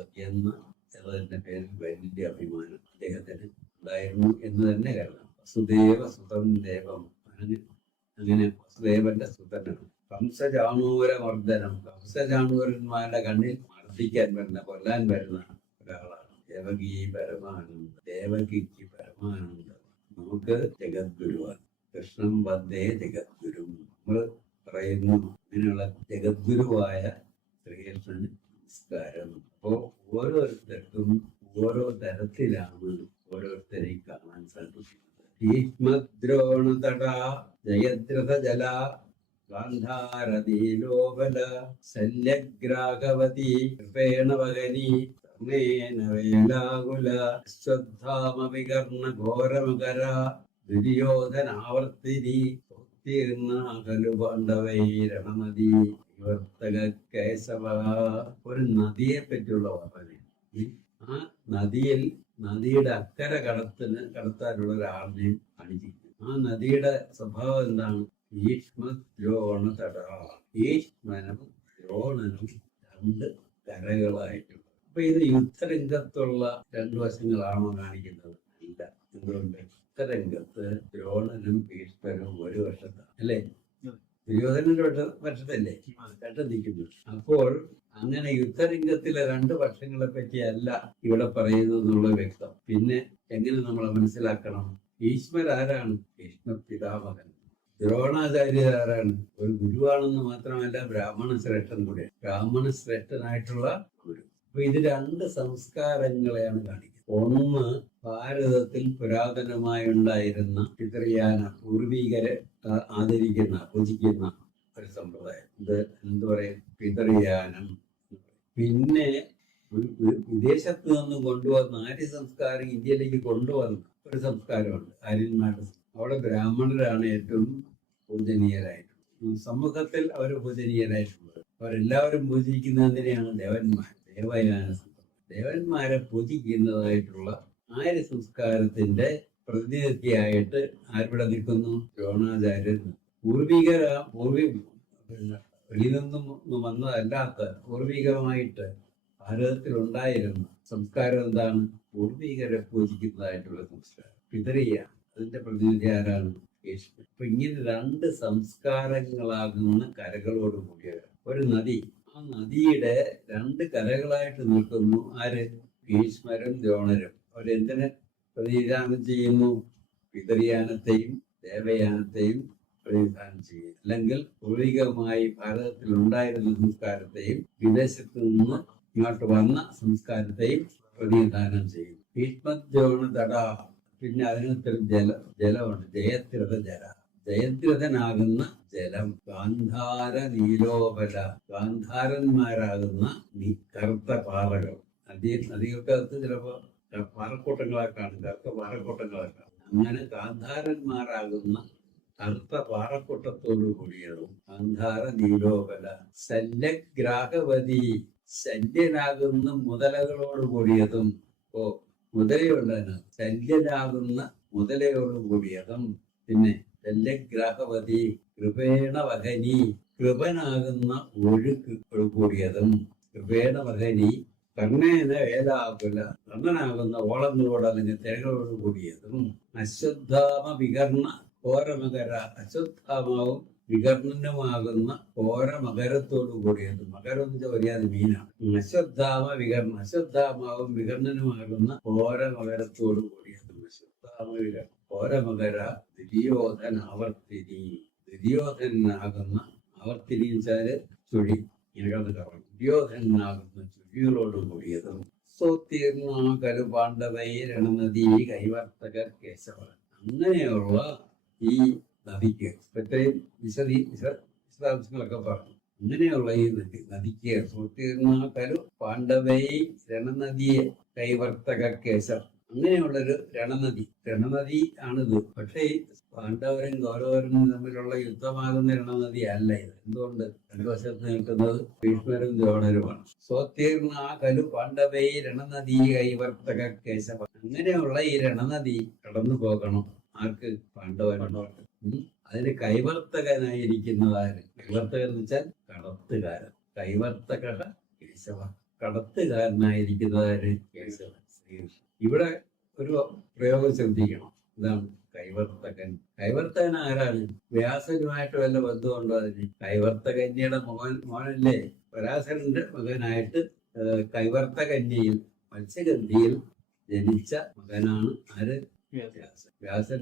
എന്നതിന്റെ പേരിൽ വലിയ അഭിമാനം അദ്ദേഹത്തിന് ഉണ്ടായിരുന്നു എന്ന് തന്നെ കരുതാം. വസുദേവ സുതം ദേവം. അങ്ങനെ വസുദേവന്റെ സുതനാണ്. കംസചാണൂര മർദ്ദനം. കംസചാണൂരന്മാരുടെ കണ്ണിൽ മർദ്ദിക്കാൻ വരുന്ന, കൊല്ലാൻ വരുന്ന ഒരാളാണ്. ദേവകീ പരമാനന്ദം. ദേവകിക്ക് പരമാനന്ദം. നമുക്ക് ജഗദ്ഗുരുവാണ്. കൃഷ്ണൻ വന്ദേ ജഗദ്ഗുരു. നമ്മൾ പറയുന്നു അങ്ങനെയുള്ള ജഗദ്ഗുരുവായ ശ്രീകൃഷ്ണന് നമസ്കാരം. അപ്പോ ഓരോരുത്തർക്കും ഓരോ തരത്തിലാണ് ഓരോരുത്തരെയും കാണാൻ സാധിക്കുന്നത്. ഭീഷ്മദ്രോണതട ജയദ്രഥ ജല ഗാന്ധാരതീലോപല ശല്യഗ്രാഹവതി കൃപേണ വകനി വേലാകുല ശ്വദ്ധാമവികർണ ഘോരമകര ദുര്യോധനാവർത്തിനി ഖലു പാണ്ഡവൈരണനദി വിവർത്തക കേശവ. ഒരു നദിയെ പറ്റിയുള്ള വർണ്ണന. ആ നദിയുടെ അക്കര കടത്താനുള്ള ഒരാളിനെയും കാണിച്ചിരിക്കുന്നു. ആ നദിയുടെ സ്വഭാവം എന്താണ്? ഭീഷ്മദ്രോണ തട. ഭീഷ്മനും ദ്രോണനും രണ്ട് കരകളായിട്ടുണ്ട്. അപ്പൊ ഇത് യുദ്ധരംഗത്തുള്ള രണ്ടു വശങ്ങളാണോ കാണിക്കുന്നത്? ഇല്ല. എന്തുകൊണ്ട്? യുദ്ധരംഗത്ത് ദ്രോണനും ഭീഷ്മനും ഒരു വശത്താണ് അല്ലേ? ദുര്യോധനന്റെ പക്ഷത്തല്ലേ രണ്ടും നിൽക്കുന്നു. അപ്പോൾ അങ്ങനെ യുദ്ധരംഗത്തിലെ രണ്ട് പക്ഷങ്ങളെ പറ്റിയല്ല ഇവിടെ പറയുന്നത് എന്നുള്ളത് വ്യക്തം. പിന്നെ എങ്ങനെ നമ്മളെ മനസ്സിലാക്കണം? ഈശ്വര ആരാണ്? ഭീഷ്മ പിതാമഹൻ. ദ്രോണാചാര്യർ ആരാണ്? ഒരു ഗുരുവാണെന്ന് മാത്രമല്ല ബ്രാഹ്മണ ശ്രേഷ്ഠൻ കൂടെ, ബ്രാഹ്മണ ശ്രേഷ്ഠനായിട്ടുള്ള ഗുരു. അപ്പൊ ഇത് രണ്ട് സംസ്കാരങ്ങളെയാണ് കാണിക്കുന്നത്. ഒന്ന്, ഭാരതത്തിൽ പുരാതനമായി ഉണ്ടായിരുന്ന പിതൃയാന, പൂർവികരെ ആദരിക്കുന്ന, പൂജിക്കുന്ന ഒരു സമ്പ്രദായം. ഇത് എന്ത് പറയും? പിതൃയാനം. പിന്നെ വിദേശത്ത് നിന്ന് കൊണ്ടുവന്ന ആര്യ സംസ്കാരം ഇന്ത്യയിലേക്ക് കൊണ്ടുവന്ന ഒരു സംസ്കാരമുണ്ട്, ആര്യന്മാരുടെ. അവിടെ ബ്രാഹ്മണരാണ് ഏറ്റവും പൂജനീയരായിട്ടുള്ളത്. സമൂഹത്തിൽ അവർ പൂജനീയരായിട്ടുള്ളത്. അവരെല്ലാവരും പൂജിക്കുന്നതിനെയാണ് ദേവന്മാർ, ദേവയാന സമ്പ്രദായം. ദേവന്മാരെ പൂജിക്കുന്നതായിട്ടുള്ള ആര്യ സംസ്കാരത്തിന്റെ പ്രതിനിധിയായിട്ട് ആരിവിടെ നിൽക്കുന്നു? ദ്രോണാചാര്യർ. വെളിയിൽ നിന്നും വന്നതല്ലാത്ത പൂർവികമായിട്ട് ഭാരതത്തിൽ ഉണ്ടായിരുന്ന സംസ്കാരം എന്താണ്? പൂർവികരെ പൂജിക്കുന്നതായിട്ടുള്ള സംസ്കാരം, പിതൃയ. അതിന്റെ പ്രതിനിധി ആരാണ്? ഭീഷ്മർ. അപ്പൊ ഇങ്ങനെ രണ്ട് സംസ്കാരങ്ങളാകുന്ന കരകളോട് കൂടിയ ഒരു നദി. ആ നദിയുടെ രണ്ട് കരകളായിട്ട് നിൽക്കുന്നു ആര്? ഭീഷ്മരും ദ്രോണരും. അവരെന്തിനെ പ്രതിനിധാനം ചെയ്യുന്നു? പിതൃയാനത്തെയും ദേവയാനത്തെയും പ്രതിനിധാനം ചെയ്യും. അല്ലെങ്കിൽ പൂർവികമായി ഭാരതത്തിൽ ഉണ്ടായിരുന്ന സംസ്കാരത്തെയും വിദേശത്ത് നിന്ന് ഇങ്ങോട്ട് വന്ന സംസ്കാരത്തെയും പ്രതിനിധാനം ചെയ്യും. ഭീഷ്മദ്രോണ തട. പിന്നെ അതിനകത്തൊരു ജലമുണ്ട്, ജയദ്രഥ ജല. ജയദ്രഥനാകുന്ന ജലം. ഗാന്ധാര നീലോപല. ഗാന്ധാരന്മാരാകുന്ന കറുത്ത പാറകൾ. നദികൾക്കകത്ത് ചിലപ്പോ പാറക്കൂട്ടങ്ങളെ കാണും, കറുത്ത പാറക്കൂട്ടങ്ങളെ കാണും. അങ്ങനെ ഗാന്ധാരന്മാരാകുന്ന കറുത്ത പാറക്കൂട്ടത്തോടു കൂടിയതും. ഗാന്ധാര നീലോപല. ശല്യഗ്രാഹവതി. ശല്യനാകുന്ന മുതലകളോട് കൂടിയതും. മുതലയുള്ളതിന് ശല്യനാകുന്ന മുതലയോട് കൂടിയതും. പിന്നെ ശല്യഗ്രാഹവതി. കൃപേണ വഹനി. കൃപനാകുന്ന ഒഴുക്ക് കൂടിയതും. കൃപേണ വഹനി. കർണേന വേലാകുല. കർണനാകുന്ന ഓളങ്ങളോട് അല്ലെങ്കിൽ തിരകളോട് കൂടിയതും. അശ്വത്ഥാമ വികർണ ഘോരമകര. അശ്വത്ഥാമാവും വികർണനുമാകുന്ന ഘോരമകരത്തോടു കൂടിയത്. മകരം എന്ന് വെച്ചാൽ അറിയാതെ മീനാണ്. അശ്വത്ഥാമ വികർണ. അശ്വത്ഥാമാവും വികർണനുമാകുന്ന ഘോരമകരത്തോടു കൂടിയത്. അശ്വത്ഥാമ വികർണ ഘോരമകര. ദുര്യോധനാവർത്തിനി. ദുര്യോധനാകുന്ന ആവർത്തിനി വെച്ചാല് ചുഴി. ഇങ്ങനെ കറങ്ങും. ദുര്യോധനാകുന്ന ചുഴികളോട് കൂടിയതും. സ്വതീർണ കലു പാണ്ഡവൈ രണനദി കൈവർത്തക കേശവ. അങ്ങനെയുള്ള ഈ നദിക്ക് ഇത്രയും വിശദാംശങ്ങളൊക്കെ പറഞ്ഞു. അങ്ങനെയുള്ള ഈ നദിക്ക് സ്വതീർണ കലു പാണ്ഡവൈ രണനദിയെ കൈവർത്തക കേശവ. അങ്ങനെയുള്ളൊരു രണനദി ആണിത്. പക്ഷേ പാണ്ഡവരും കൗരവരും തമ്മിലുള്ള യുദ്ധമാകുന്ന രണനദി അല്ല ഇത്. എന്തുകൊണ്ട്? രണ്ടു വശത്ത് നിൽക്കുന്നത് ഭീഷ്മരും ദ്രോണരുമാണ്. സ്വതീർണ കലു പാണ്ഡവൈ രണനദി കൈവർത്തക കേശവ. അങ്ങനെയുള്ള ഈ രണനദി കടന്നു പോകണം. ആർക്ക്? പാണ്ഡവന്മാർക്ക്. അതിന് കൈവർത്തകനായിരിക്കുന്നതാര്? കൈവർത്തകൻ എന്ന് വെച്ചാൽ കടത്തുകാരൻ. കൈവർത്തക കേശവ. കടത്തുകാരനായിരിക്കുന്നതാര്? കേശവൻ, ശ്രീകൃഷ്ണൻ. ഇവിടെ ഒരു പ്രയോഗം ശ്രദ്ധിക്കണം. എന്താണ്? കൈവർത്തകൻ. കൈവർത്തകൻ ആരാണ്? വ്യാസനുമായിട്ട് വല്ല ബന്ധമുണ്ടോ അതിന്? കൈവർത്തകന്യയുടെ മോനല്ലേ? പരാശരന്റെ മകനായിട്ട് കൈവർത്തകന്യയിൽ മത്സ്യഗന്ധിയിൽ ജനിച്ച മകനാണ് ആര്? വ്യാസൻ. വ്യാസൻ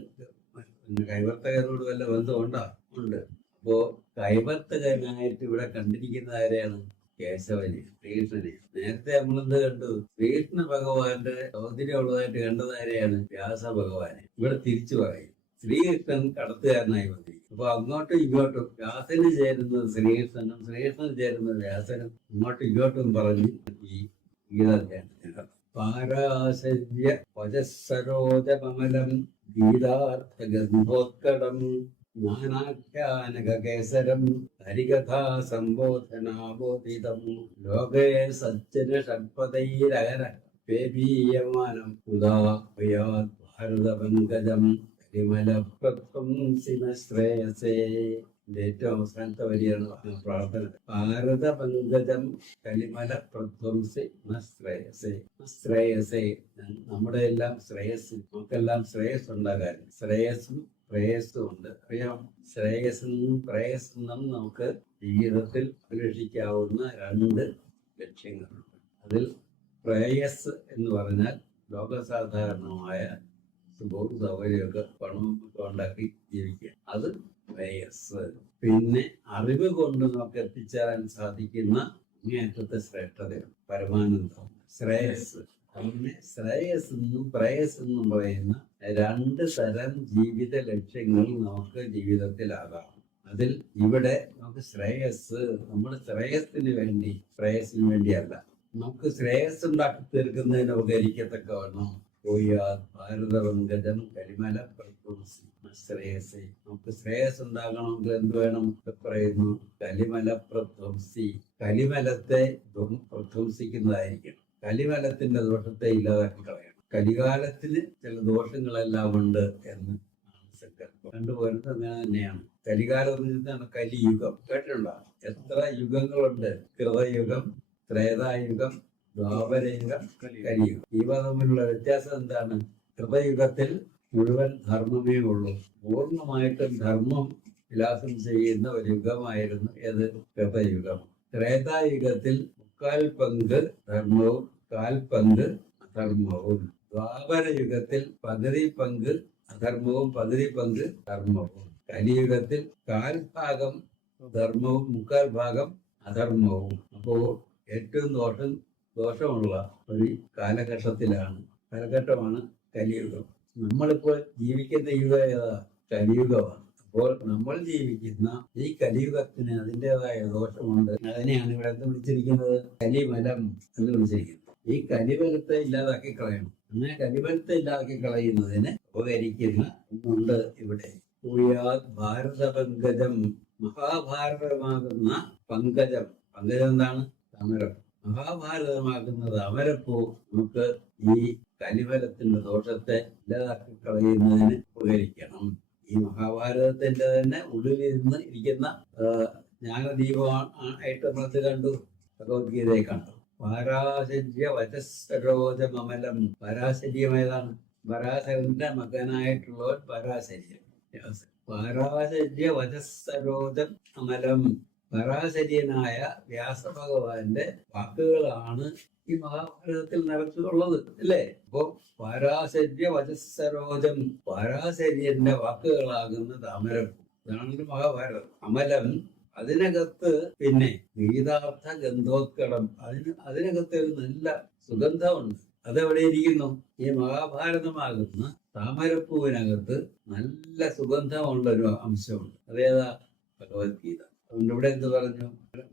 കൈവർത്തകനോട് വല്ല ബന്ധമുണ്ടോ? ഉണ്ട്. അപ്പോ കൈവർത്തകനായിട്ട് ഇവിടെ കണ്ടിരിക്കുന്ന ആരെയാണ്? കേശവനെ, ശ്രീകൃഷ്ണനെ. നേരത്തെ നമ്മളെന്ത് കണ്ടു? ശ്രീകൃഷ്ണ ഭഗവാന്റെ സൗന്ദര്യമുള്ളതായിട്ട് കണ്ടത് ആരെയാണ്? വ്യാസ ഭഗവാനെ. ഇവിടെ തിരിച്ചു പറയും, ശ്രീകൃഷ്ണൻ കടത്തുകാരനായി വന്നിരിക്കും. അപ്പൊ അങ്ങോട്ടും ഇങ്ങോട്ടും വ്യാസന് ചേരുന്നത് ശ്രീകൃഷ്ണനും ശ്രീകൃഷ്ണൻ ചേരുന്നത് വ്യാസനും അങ്ങോട്ടും ഇങ്ങോട്ടും പറഞ്ഞു ഈ ഗീത. പാരാശര്യ വജസ്സരോജമലം ഗീതാർത്ഥഗന്ധോത്കടം ജ്ഞാനാഖ്യാനകേസരം ഹരികഥാ സംബോധനാബോധിതം ലോകേ സജ്ജന ഷഡ്പദൈരഹര പേപീയമാനം ഉദാഹയാത് ഭാരതപങ്കജം പരിമലപ്രധ്വംസിന ശ്രേയസേ. ഏറ്റവും അവസാനത്തെ വരിയാണ് പ്രാർത്ഥന. ഭാരതപങ്കജം കലിമല പ്രധ്വംസി ശ്രേയസേ. ശ്രേയസേ, നമ്മുടെ എല്ലാം ശ്രേയസ്, നമുക്കെല്ലാം ശ്രേയസ് ഉണ്ടാകാൻ. ശ്രേയസ്സും പ്രേയസ്സും ഉണ്ട്. അറിയാം, ശ്രേയസ്സെന്നും പ്രേയസ്സെന്നും നമുക്ക് ജീവിതത്തിൽ അപേക്ഷിക്കാവുന്ന രണ്ട് ലക്ഷ്യങ്ങളുണ്ട്. അതിൽ പ്രേയസ് എന്ന് പറഞ്ഞാൽ ലോകസാധാരണമായ സുഖവും സൗകര്യമൊക്കെ പണവും ഒക്കെ ഉണ്ടാക്കി ജീവിക്കുക, അത് ശ്രേയസ്. പിന്നെ അറിവ് കൊണ്ട് നമുക്ക് എത്തിച്ചേരാൻ സാധിക്കുന്ന അങ്ങേയറ്റത്തെ ശ്രേഷ്ഠതയാണ് പരമാനന്ദം, ശ്രേയസ്. അങ്ങനെ ശ്രേയസ് എന്നും പ്രേയസ് എന്നും പറയുന്ന രണ്ട് തരം ജീവിത ലക്ഷ്യങ്ങൾ നമുക്ക് ജീവിതത്തിലാകാം. അതിൽ ഇവിടെ നമുക്ക് ശ്രേയസ്, നമ്മുടെ ശ്രേയസ്സിന് വേണ്ടി, പ്രേയസിന് വേണ്ടിയല്ല, നമുക്ക് ശ്രേയസ് ഉണ്ടാക്കി തീർക്കുന്നതിന് ഉപകരിക്കത്തക്കവണ്ണം ഭാരതവങ്കജം കരിമല പ്രധ്വംസി ശ്രേയസ്. നമുക്ക് ശ്രേയസ് ഉണ്ടാകണമെങ്കിൽ എന്ത് വേണം? പറയുന്നു കലിമല പ്രധ്വംസി. കലിമലത്തെ പ്രധ്വംസിക്കുന്നതായിരിക്കണം. കലിമലത്തിന്റെ ദോഷത്തെ ഇല്ലാതാക്കി കളയണം. കലികാലത്തിന് ചില ദോഷങ്ങളെല്ലാം ഉണ്ട് എന്ന് സങ്കല്പം കണ്ടുപോരുന്നത് അങ്ങനെ തന്നെയാണ്. കലികാലം എന്നാണ് കലിയുഗം. കേട്ടിട്ടുണ്ടോ? എത്ര യുഗങ്ങളുണ്ട്? കൃതയുഗം, ത്രേതായുഗം, ദ്വാപരയുഗം, കലിയുഗം. ഇവ തമ്മിലുള്ള വ്യത്യാസം എന്താണ്? കൃതയുഗത്തിൽ മുഴുവൻ ധർമ്മമേ ഉള്ളൂ. പൂർണ്ണമായിട്ടും ധർമ്മം വിലാസം ചെയ്യുന്ന ഒരു യുഗമായിരുന്നു ഏത്? കൃതയുഗം. ത്രേതായുഗത്തിൽ 3/4 പങ്ക് ധർമ്മവും 1/4 പങ്ക് അധർമ്മവും. ദ്വാപര യുഗത്തിൽ 1/2 പങ്ക് അധർമ്മവും 1/2 പങ്ക് ധർമ്മവും. കലിയുഗത്തിൽ 1/4 ഭാഗം ധർമ്മവും 3/4 ഭാഗം അധർമ്മവും. അപ്പോ ഏറ്റവും ദോഷമുള്ള ഒരു കാലഘട്ടമാണ് കലിയുഗം. നമ്മളിപ്പോൾ ജീവിക്കുന്ന യുഗം ഏതാ? കലിയുഗമാണ്. അപ്പോൾ നമ്മൾ ജീവിക്കുന്ന ഈ കലിയുഗത്തിന് അതിൻ്റെതായ ദോഷമുണ്ട്. അതിനെയാണ് ഇവിടെ എന്ത് വിളിച്ചിരിക്കുന്നത്? കലിമലം എന്ന് വിളിച്ചിരിക്കുന്നത്. ഈ കലിമലത്തെ ഇല്ലാതാക്കി കളയണം. അങ്ങനെ കലിമലത്തെ ഇല്ലാതാക്കി കളയുന്നതിന് ഉപകരിക്കുന്ന ഒന്നുണ്ട് ഇവിടെ. ഭാരത പങ്കജം, മഹാഭാരതമാകുന്ന പങ്കജം. പങ്കജം എന്താണ്? താമരം. മഹാഭാരതമാകുന്ന താമരപ്പൂ നമുക്ക് ഈ കലിമലത്തിന്റെ ദോഷത്തെ ഇല്ലാതാക്കി കളയുന്നതിന് ഉപകരിക്കണം. ഈ മഹാഭാരതത്തിന്റെ തന്നെ ഉള്ളിലിരുന്ന് ഇരിക്കുന്ന ജ്ഞാനദീപമായിട്ട് നമ്മളത് കണ്ടു, ഭഗവത്ഗീതയെ കണ്ടു. പാരാശര്യ വചസ്സരോജമലം. പാരാശര്യമേതാണ്? പരാശരന്റെ മകനായിട്ടുള്ളവൻ പരാശര്യൻ. പാരാശര്യ വചസ്സരോജം അമലം. പരാശര്യനായ വ്യാസഭഗവാന്റെ വാക്കുകളാണ് ഈ മഹാഭാരതത്തിൽ നിറച്ചുള്ളത്, അല്ലേ? അപ്പൊ പാരാശര്യ വചസ്സരോജം, പാരാശര്യന്റെ വാക്കുകളാകുന്ന താമരപ്പൂ. ഇതാണല്ലോ മഹാഭാരതം. അമലം, അതിനകത്ത് പിന്നെ ഗീതാർത്ഥ ഗന്ധോത്കടം. അതിനകത്ത് ഒരു നല്ല സുഗന്ധമുണ്ട്. അതെവിടെ ഇരിക്കുന്നു? ഈ മഹാഭാരതമാകുന്ന താമരപ്പൂവിനകത്ത് നല്ല സുഗന്ധമുള്ളൊരു അംശമുണ്ട്. അതേതാ? ഭഗവത്ഗീത. അതുകൊണ്ട് ഇവിടെ എന്ത് പറഞ്ഞു?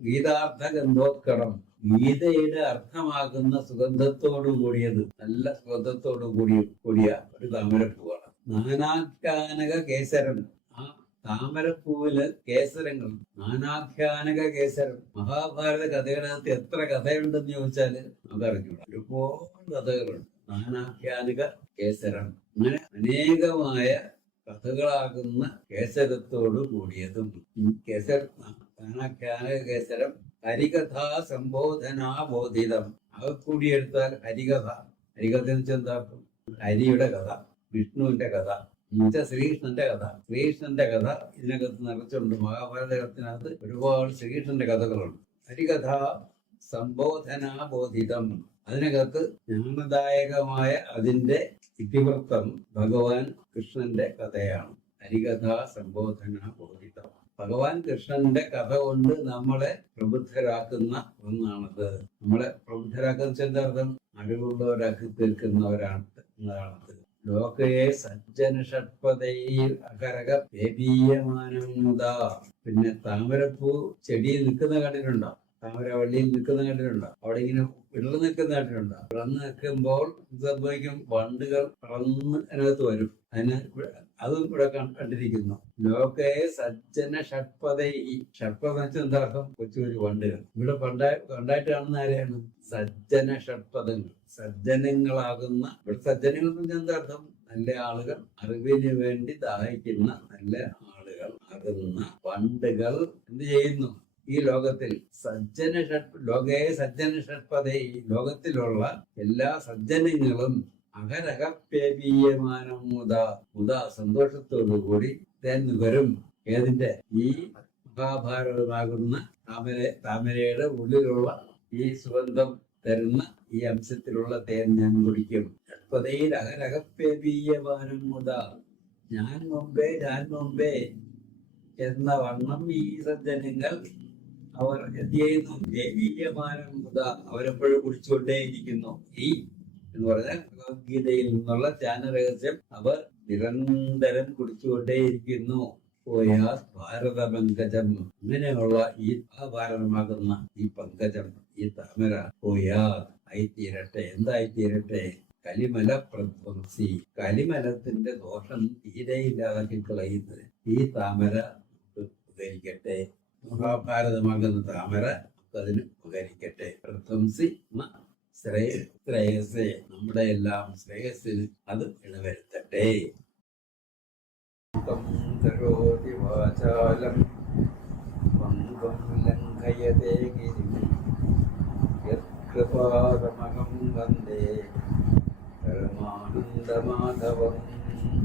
ഗീതാർത്ഥ ഗന്ധോത്കടം. ഗീതയുടെ അർത്ഥമാകുന്ന സുഗന്ധത്തോടു കൂടിയത്, നല്ല സുഗന്ധത്തോടു കൂടിയ ഒരു താമരപ്പൂവാണ്. നാനാഖ്യാനക കേസരം. ആ താമരപ്പൂവില് കേസരങ്ങൾ, നാനാഖ്യാനക കേസരം. മഹാഭാരത കഥകളകത്ത് എത്ര കഥയുണ്ടെന്ന് ചോദിച്ചാല് നമുക്ക് അറിഞ്ഞൂടാ. ഒരുപാട് കഥകളുണ്ട്. നാനാഖ്യാനിക കേസരം. അങ്ങനെ അനേകമായ കഥകളാകുന്ന കേസരത്തോടു കൂടിയതും. നാനാഖ്യാനക കേസരം ഹരികഥാ സംബോധനാബോധിതം. അത് കൂടിയെടുത്താൽ ഹരികഥ. ഹരികഥ എന്ന് വെച്ചാൽ എന്താക്കും? ഹരിയുടെ കഥ, വിഷ്ണുവിന്റെ കഥ, ശ്രീകൃഷ്ണന്റെ കഥ. ശ്രീകൃഷ്ണന്റെ കഥ ഇതിനകത്ത് നിറച്ചുണ്ട്. മഹാഭാരതത്തിനകത്ത് ഒരുപാട് ശ്രീകൃഷ്ണന്റെ കഥകളുണ്ട്. ഹരികഥ സംബോധനാബോധിതം. അതിനകത്ത് ജ്ഞാനദായകമായ അതിന്റെ ഇതിവൃത്തം ഭഗവാൻ കൃഷ്ണന്റെ കഥയാണ്. ഹരികഥ സംബോധനാബോധിതം. ഭഗവാൻ കൃഷ്ണന്റെ കഥ കൊണ്ട് നമ്മളെ പ്രബുദ്ധരാക്കുന്ന ഒന്നാണത്. നമ്മളെ പ്രബുദ്ധരാക്കുന്ന എന്താർത്ഥം? അറിവുള്ളവരാക്കി തീർക്കുന്നവരാണ് എന്നതാണത്. ലോകയെ സജ്ജന ഷഡ്പദയിൽ അകരക പേപീയമാനം മുതാ. പിന്നെ താമരപ്പൂ ചെടിയിൽ നിൽക്കുന്ന കണ്ടിട്ടുണ്ടോ? താമര വള്ളിയിൽ നിൽക്കുന്ന കണ്ടിട്ടുണ്ടോ? അവിടെ ഇങ്ങനെ വിളർന്ന് നിൽക്കുന്ന കണ്ടിട്ടുണ്ടോ? വിളർന്ന് നിൽക്കുമ്പോൾ സംഭവിക്കും, വണ്ടുകൾ പറന്ന് അതിനകത്ത് വരും. അതും ഇവിടെ കണ്ടിരിക്കുന്നു. ലോകയെ സജ്ജന ഷഡ്പദൈ. ഷഡ്പദ വെച്ചാൽ എന്താ അർത്ഥം? കൊച്ചു കൊച്ചു വണ്ടുകൾ. ഇവിടെ കണ്ടായിട്ട് കാണുന്ന ആരെയാണ്? സജ്ജന ഷഡ്പദങ്ങൾ, സജ്ജനങ്ങളാകുന്ന. ഇവിടെ സജ്ജനങ്ങൾ എന്ന് വെച്ചാൽ എന്താ അർത്ഥം? നല്ല ആളുകൾ, അറിവിന് വേണ്ടി ദാഹിക്കുന്ന നല്ല ആളുകൾ ആകുന്ന വണ്ടുകൾ എന്ത് ചെയ്യുന്നു? ഈ ലോകത്തിൽ ലോകയെ സജ്ജന ഷഡ്പദൈ. ലോകത്തിലുള്ള എല്ലാ സജ്ജനങ്ങളും അഹരഹപ്യപീയമാനം മുതാ സന്തോഷത്തോടുകൂടി നുകരും. ഏതിന്റെ? ഈ മഹാഭാരതമാകുന്ന താമരയുടെ ഉള്ളിലുള്ള ഈ സുഗന്ധം തരുന്ന ഈ അംശത്തിലുള്ള തേൻ ഞാൻ കുടിക്കും. ഷഡ്പദയിൽ അകരകപ്പേബീയമാനം മുത ഞാൻ മുമ്പേ എന്ന വണ്ണം ഈ സജ്ജനങ്ങൾ അവർ എന്ത് ചെയ്യുന്നു? ദേവീയമാനം മുത അവരെപ്പോഴും കുടിച്ചുകൊണ്ടേയിരിക്കുന്നു. ഈ എന്ന് പറഞ്ഞാൽ ഭഗവത്ഗീതയിൽ നിന്നുള്ള ജ്ഞാനരഹസ്യം അവർ നിരന്തരം കുടിച്ചുകൊണ്ടേയിരിക്കുന്നു. പോയാ ഭാരത പങ്കജം, ഇങ്ങനെയുള്ള ഈ ഭാരതമാകുന്ന ഈ പങ്കജം, ഈ താമര പോയാ ആയിത്തീരട്ടെ. എന്തായിത്തീരട്ടെ? കലിമല പ്രധ്വംസി, കലിമലത്തിന്റെ ദോഷം തീരെയില്ലാതാക്കി കളയുന്നത് ഈ താമര ഉപകരിക്കട്ടെ. മഹാഭാരതമാകുന്ന താമര അതിന് ഉപകരിക്കട്ടെ. പ്രധ്വംസി ശ്രേയസ്, നമ്മുടെ എല്ലാം ശ്രേയസ്സിന് അത് ഇടവരുത്തട്ടെ. കരോതി വാചാലം പങ്കം ലംഘയതേ ഗിരിം യത്കൃപാതമഹം വന്ദേ പരമാനന്ദമാധവം.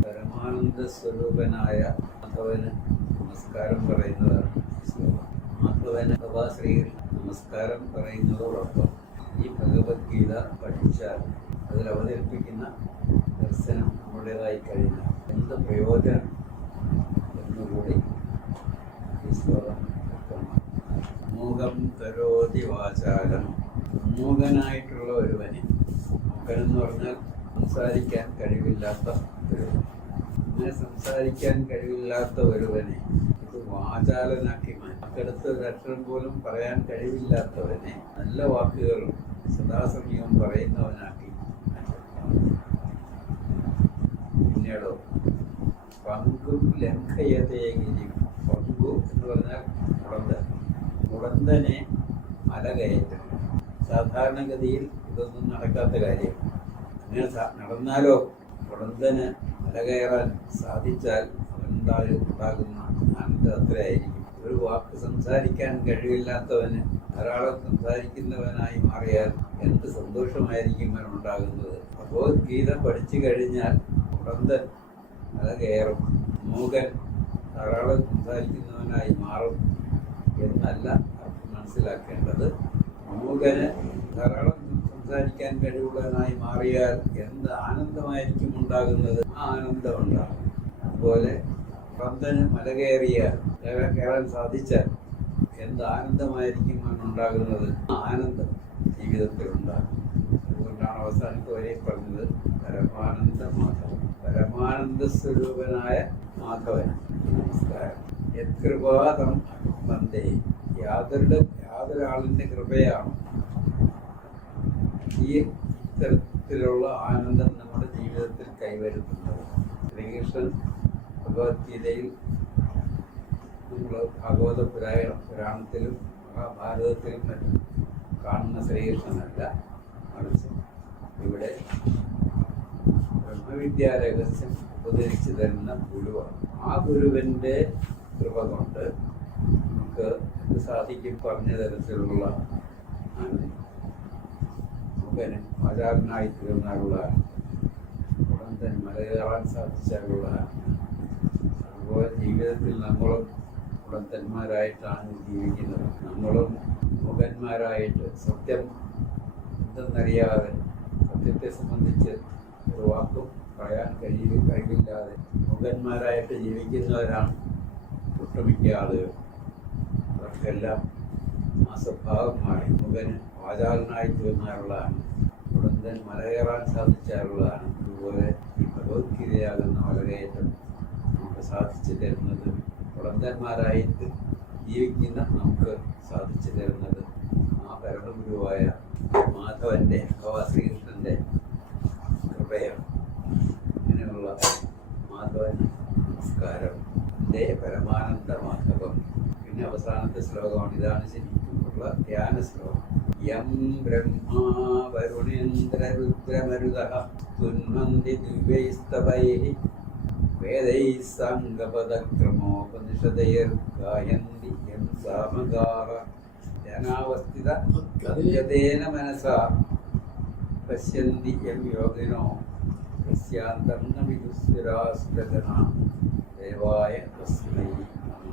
പരമാനന്ദ സ്വരൂപനായ മാധവന് നമസ്കാരം പറയുന്നതാണ് ഈ ശ്ലോകം. മാധവന് അഥവാ ശ്രീകൃഷ്ണ നമസ്കാരം പറയുന്നതോടൊപ്പം ഈ ഭഗവത്ഗീത പഠിച്ചാൽ അതിൽ അവതരിപ്പിക്കുന്ന ദർശനം നമ്മുടേതായി കഴിഞ്ഞാൽ എന്ത് പ്രയോജനം എന്നുകൂടി ഈ ശ്ലോകം വ്യക്തമാണ്. മൂകം കരോതി വാചാലം, മൂകനായിട്ടുള്ള ഒരുവനെ, മൂകനെന്ന് പറഞ്ഞാൽ സംസാരിക്കാൻ കഴിവില്ലാത്ത ഒരുവൻ, അങ്ങനെ സംസാരിക്കാൻ കഴിവില്ലാത്ത ഒരുവനെ ഇത് വാചാലനാക്കി മാറ്റിയെടുത്ത ഒരക്ഷരം പോലും പറയാൻ കഴിവില്ലാത്തവനെ നല്ല വാക്കുകളും സദാസമയവും പറയുന്നവനാക്കി മാറ്റണം. പിന്നീടോ പങ്കും ലംഘയതേഗിരിയും, പങ്കു എന്ന് പറഞ്ഞാൽ മുടന്തനെ മല കയറ്റം. സാധാരണഗതിയിൽ ഇതൊന്നും നടക്കാത്ത കാര്യം. അങ്ങനെ നടന്നാലോ മുടന്തന് മല കയറാൻ സാധിച്ചാൽ അവനുണ്ടാകുന്ന ആനന്ദം അത്രയായിരിക്കും. ഒരു വാക്ക് സംസാരിക്കാൻ കഴിവില്ലാത്തവന് ധാരാളം സംസാരിക്കുന്നവനായി മാറിയാൽ എന്ത് സന്തോഷമായിരിക്കും അവനുണ്ടാകുന്നത്. ഭഗവത്ഗീത പഠിച്ചു കഴിഞ്ഞാൽ മുടന്തൻ മല കയറും, മൂകൻ ധാരാളം സംസാരിക്കുന്നവനായി മാറും എന്നല്ല മനസ്സിലാക്കേണ്ടത്. മൂകന് ധാരാളം സംസാരിക്കാൻ കഴിവുള്ളവനായി മാറിയാൽ എന്ത് ആനന്ദമായിരിക്കും ഉണ്ടാകുന്നത്? ആ ആനന്ദം ഉണ്ടാകും. അതുപോലെ മുടന്തന് മല കയറാൻ സാധിച്ചാൽ എന്ത് ആനന്ദമായിരിക്കും അവനുണ്ടാകുന്നത്? ആ ആനന്ദം ജീവിതത്തിലുണ്ടാകും. അതുകൊണ്ടാണ് അവസാനത്തെ വരെ പറഞ്ഞത് പരമാനന്ദ മാധവൻ, പരമാനന്ദ സ്വരൂപനായ മാധവൻ നമസ്കാരം. യത്കൃപാതം വന്ദേ, യാതൊരാളിന്റെ കൃപയാണ് ഈ ഇത്തരത്തിലുള്ള ആനന്ദം നമ്മുടെ ജീവിതത്തിൽ കൈവരുത്തുന്നത്. ശ്രീകൃഷ്ണൻ ഭഗവത്ഗീതയിൽ നമ്മൾ ഭാഗവത പുരാണത്തിലും മഹാഭാരതത്തിലും മറ്റും കാണുന്ന ശ്രീകൃഷ്ണനല്ല, മറിച്ച് ഇവിടെ ബ്രഹ്മവിദ്യാരഹസ്യം ഉപദേശിച്ചു തരുന്ന ഗുരുവാണ്. ആ ഗുരുവിൻ്റെ കൃപ കൊണ്ട് നമുക്ക് എന്ത് സാധിക്കും? പറഞ്ഞ തരത്തിലുള്ള മുഖന് ആചാരനായി തീർന്നുള്ള ഉടൻ മല കയറാൻ സാധിച്ചാലുള്ള, അതുപോലെ ജീവിതത്തിൽ നമ്മളും ഉടന്തന്മാരായിട്ടാണ് ജീവിക്കുന്നത്. നമ്മളും മുഖന്മാരായിട്ട് സത്യം എന്തെന്നറിയാതെ, സത്യത്തെ സംബന്ധിച്ച് ഒരു വാക്കും പറയാൻ കഴിവില്ലാതെ മുഖന്മാരായിട്ട് ജീവിക്കുന്നവരാണ് ഒട്ടുമിക്ക ആളുകൾ. അവർക്കെല്ലാം ആ സ്വഭാവം മാറി മുഖന് വാചാലനായി തീർന്നാലുള്ളതാണ്, ഉടന്തൻ മലകയറാൻ സാധിച്ചാലുള്ളതാണ്. അതുപോലെ ഈ ഭഗവത്ഗീതയാകുന്ന മലകയറ്റം നമുക്ക് സാധിച്ചു തരുന്നത്, ഉടന്തന്മാരായിട്ട് ജീവിക്കുന്ന നമുക്ക് സാധിച്ചു തരുന്നത് ആ പരമഗുരുവായ മാധവന്റെ അഥവാ ശ്രീകൃഷ്ണന്റെ കൃപയാണ്. ഇങ്ങനെയുള്ള മാധവൻ നമസ്കാരം, എൻ്റെ പരമാനന്ദ മാധവം. പിന്നെ അവസാനത്തെ ശ്ലോകമാണ്. ഇതാണ് ശരിക്കുമുള്ള ധ്യാന ശ്ലോകം. യം ബ്രഹ്മാ വരുണേന്ദ്ര രുദ്രമരുതഃ തുന്വന്തി ദിവ്യൈസ്തവൈഃ വേദൈഃ സാംഗപദക്രമോപനിഷദൈർഗായന്തി യം സാമഗാഃ ധ്യാനാവസ്ഥിതേന മനസാ പശ്യന്തി യം യോഗിനോ യസ്യാന്തം ന വിദുസ്സുരാസുരഗണാ ദേവായ തസ്മൈ നമഃ.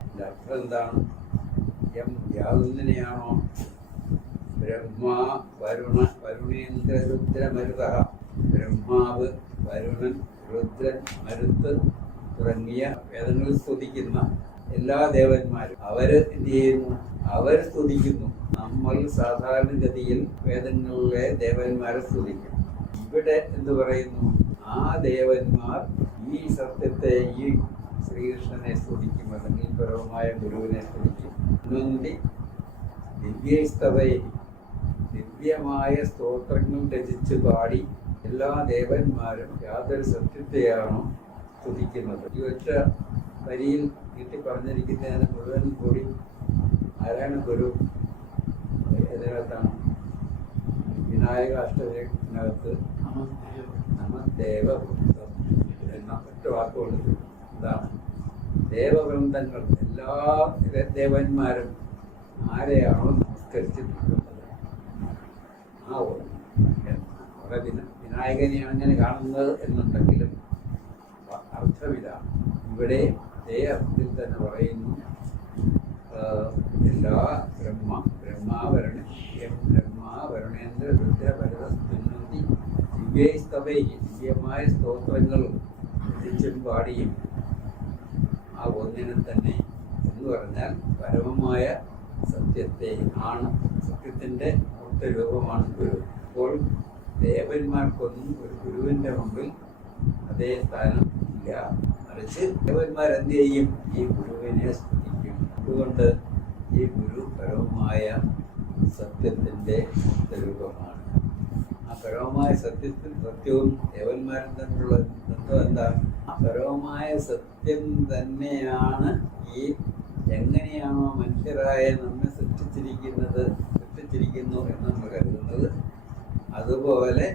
ഇതിൻ്റെ അർത്ഥം എന്താണ്? യം യാതൊന്നിനെയാണോ ബ്രഹ്മാ വരുണേന്ദ്ര രുദ്ര മരുത. ബ്രഹ്മാവ്, വരുണൻ, രുദ്രൻ, മരുത്ത് തുടങ്ങിയ വേദങ്ങളിൽ സ്തുതിക്കുന്ന എല്ലാ ദേവന്മാരും അവര് എന്ത് ചെയ്യുന്നു? അവർ സ്തുതിക്കുന്നു. നമ്മൾ സാധാരണഗതിയിൽ വേദങ്ങളിലെ ദേവന്മാരെ സ്തുതിക്കും. ഇവിടെ എന്ത് പറയുന്നു? ആ ദേവന്മാർ ഈ സത്യത്തെ, ഈ ശ്രീകൃഷ്ണനെ സ്തുതിക്കും, അല്ലെങ്കിൽ പരമമായ ഗുരുവിനെ സ്തുതിക്കും. നന്ദി ദിവ്യസ്തവയെ, ദിവ്യമായ സ്തോത്രങ്ങൾ രചിച്ച് പാടി എല്ലാ ദേവന്മാരും യാതൊരു സത്യത്തെയാണോ സ്തുതിക്കുന്നത്. ഈ ഒറ്റ വരിയിൽ നീട്ടി പറഞ്ഞിരിക്കുന്നതിന് മുഴുവൻ കൂടി ആരാണ് ഗുരു? ഇതിനകത്താണ് വിനായക അഷ്ടതിനകത്ത് നമദേവവൃന്ദം എന്ന ഒറ്റ വാക്കുകൊണ്ട് എന്താണ്? ദേവവൃന്ദങ്ങൾ, എല്ലാ ദേവന്മാരും ആരെയാണോ നമസ്കരിച്ചിരിക്കുന്നത് ആ അവിടെ വിനായകനെയാണ് അങ്ങനെ കാണുന്നത് എന്നുണ്ടെങ്കിലും അർത്ഥമിതാണ്. ഇവിടെ അതേ അർത്ഥത്തിൽ തന്നെ പറയുന്നു എല്ലാ ബ്രഹ്മാവരുണേന്ദ്ര രുദ്രഭരതസ്തുന്നതി ദിവ്യസ്തവൈഹി, ദിവ്യമായ സ്തോത്രങ്ങളും രചിച്ചും പാടിയും ആ ഒന്നിനെ തന്നെ എന്ന് പറഞ്ഞാൽ പരമമായ സത്യത്തെ ആണ്. സത്യത്തിൻ്റെ രൂപമാണ് ഗുരു. അപ്പോൾ ദേവന്മാർക്കൊന്നും ഒരു ഗുരുവിൻ്റെ മുമ്പിൽ അതേ സ്ഥാനം ഇല്ല. മറിച്ച് ദേവന്മാരെന്ത് ചെയ്യും? ഈ ഗുരുവിനെ സ്തുതിക്കും. അതുകൊണ്ട് ഈ ഗുരു പരമമായ സത്യത്തിൻ്റെ രൂപമാണ്. ആ പരമമായ സത്യവും ദേവന്മാരും തമ്മിലുള്ള ബന്ധം എന്താ? ആ പരമമായ സത്യം തന്നെയാണ് ഈ എങ്ങനെയാണോ മനുഷ്യരായ നമ്മെ സൃഷ്ടിച്ചിരിക്കുന്നു എന്ന് നമ്മൾ കരുതുന്നത്, അതുപോലെ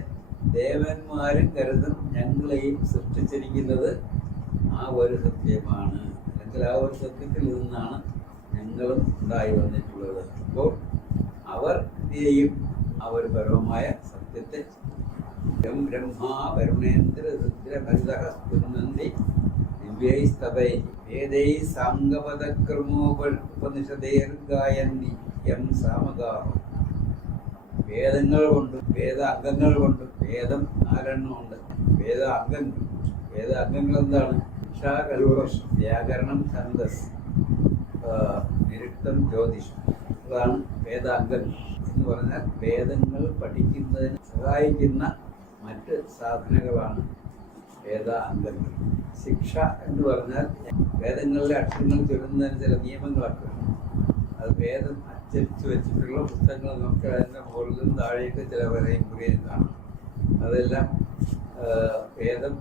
ദേവന്മാരും കരുതും ഞങ്ങളെയും സൃഷ്ടിച്ചിരിക്കുന്നത് ആ ഒരു സത്യമാണ്, അല്ലെങ്കിൽ ആ ഒരു സത്യത്തിൽ നിന്നാണ് ഞങ്ങളും ഉണ്ടായി വന്നിട്ടുള്ളത്. അപ്പോൾ അവർ എന്ത് ചെയ്യും? ആ ഒരു പരമമായ സത്യത്തെ ബ്രഹ്മാ വരുണേന്ദ്ര രുദ്രഭരിതഃ സ്തുനന്തി ദിവ്യൈസ്തവൈ വേദൈ സാംഗപദക്രമോപനിഷദേർഗായന്തി യം സാമഗാഹം. വേദങ്ങൾ കൊണ്ടും വേദാംഗങ്ങൾ കൊണ്ടും, വേദം 4 ഉണ്ട്, വേദാംഗങ്ങൾ എന്താണ്? ശിക്ഷ, കൽപം, വ്യാകരണം, ഛന്ദസ്, നിരുക്തം, ജ്യോതിഷം. അതാണ് വേദാംഗങ്ങൾ എന്ന് പറഞ്ഞാൽ വേദങ്ങൾ പഠിക്കുന്നതിന് സഹായിക്കുന്ന മറ്റ് സാധനങ്ങളാണ് വേദാംഗങ്ങൾ. ശിക്ഷ എന്ന് പറഞ്ഞാൽ വേദങ്ങളിലെ അക്ഷരങ്ങൾ ചൊല്ലുന്നതിന് ചില നിയമങ്ങളൊക്കെ ഉണ്ട്. അത് വേദം അച്ചടിച്ച് വെച്ചിട്ടുള്ള പുസ്തകങ്ങൾ നമുക്ക് അതിൻ്റെ മുകളിലും താഴെയൊക്കെ ചില വരെയും കുറിയും കാണാം. അതെല്ലാം വേദം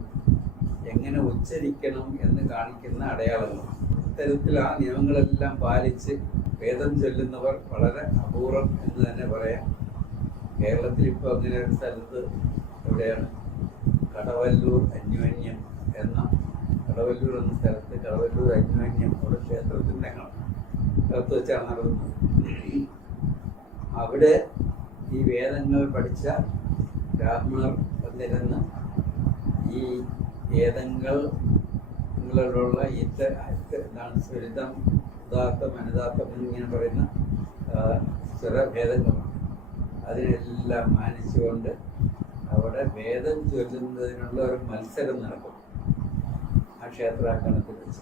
എങ്ങനെ ഉച്ചരിക്കണം എന്ന് കാണിക്കുന്ന അടയാളങ്ങളാണ്. ഇത്തരത്തിൽ ആ നിയമങ്ങളെല്ലാം പാലിച്ച് വേദം ചൊല്ലുന്നവർ വളരെ അപൂർവം എന്ന് തന്നെ പറയാം. കേരളത്തിൽ ഇപ്പോൾ അങ്ങനെ ഒരു സ്ഥലത്ത് എവിടെയാണ്? കടവല്ലൂർ അന്യോന്യം എന്ന സ്ഥലത്ത് കടവല്ലൂർ അന്യോന്യം അവിടെ ക്ഷേത്രത്തിൻ്റെ അകത്ത് വെച്ചാണ് നടന്നത്. അവിടെ ഈ വേദങ്ങൾ പഠിച്ച ബ്രാഹ്മണർ വന്നിരുന്ന് ഈ വേദങ്ങളിലുള്ള എന്താണ് സ്വരിതം, ഉദാത്തം, അനുദാത്തം എന്നിങ്ങനെ പറയുന്ന സ്വരഭേദങ്ങളുണ്ട്. അതിനെല്ലാം മാനിച്ചുകൊണ്ട് അവിടെ വേദം ചൊല്ലുന്നതിനുള്ള ഒരു മത്സരം നടക്കും ആ ക്ഷേത്രാങ്കണത്തിൽ വെച്ച്.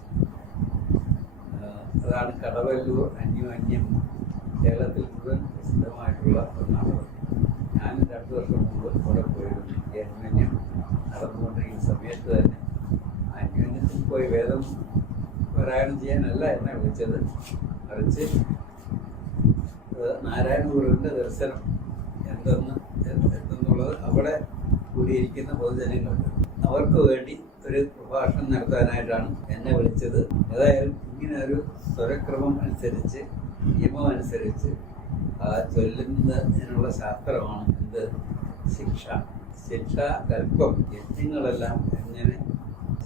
അതാണ് കടവല്ലൂർ അന്യോന്യം. കേരളത്തിൽ മുഴുവൻ പ്രസിദ്ധമായിട്ടുള്ള ഒന്നാണ്. ഞാൻ 2 വർഷം മുമ്പ് അവിടെ പോയിരുന്നു. ഈ അന്യോന്യം നടന്നുകൊണ്ടിരിക്കുന്ന സമയത്ത് തന്നെ അന്യോന്യത്തിൽ പോയി വേദം പാരായണം ചെയ്യാനല്ല എന്നെ വിളിച്ചത്, മറിച്ച് നാരായണ ഗുരുവിൻ്റെ ദർശനം എന്തെന്നുള്ളത് അവിടെ കൂടിയിരിക്കുന്ന പൊതുജനങ്ങൾക്ക് അവർക്ക് വേണ്ടി ഒരു പ്രഭാഷണം നടത്താനായിട്ടാണ് എന്നെ വിളിച്ചത്. ഏതായാലും ഇങ്ങനെ ഒരു സ്വരക്രമം അനുസരിച്ച്, നിയമം അനുസരിച്ച് ചൊല്ലുന്നതിനുള്ള ശാസ്ത്രമാണ് എന്ത്? ശിക്ഷ. കൽപ്പം, യജ്ഞങ്ങളെല്ലാം എങ്ങനെ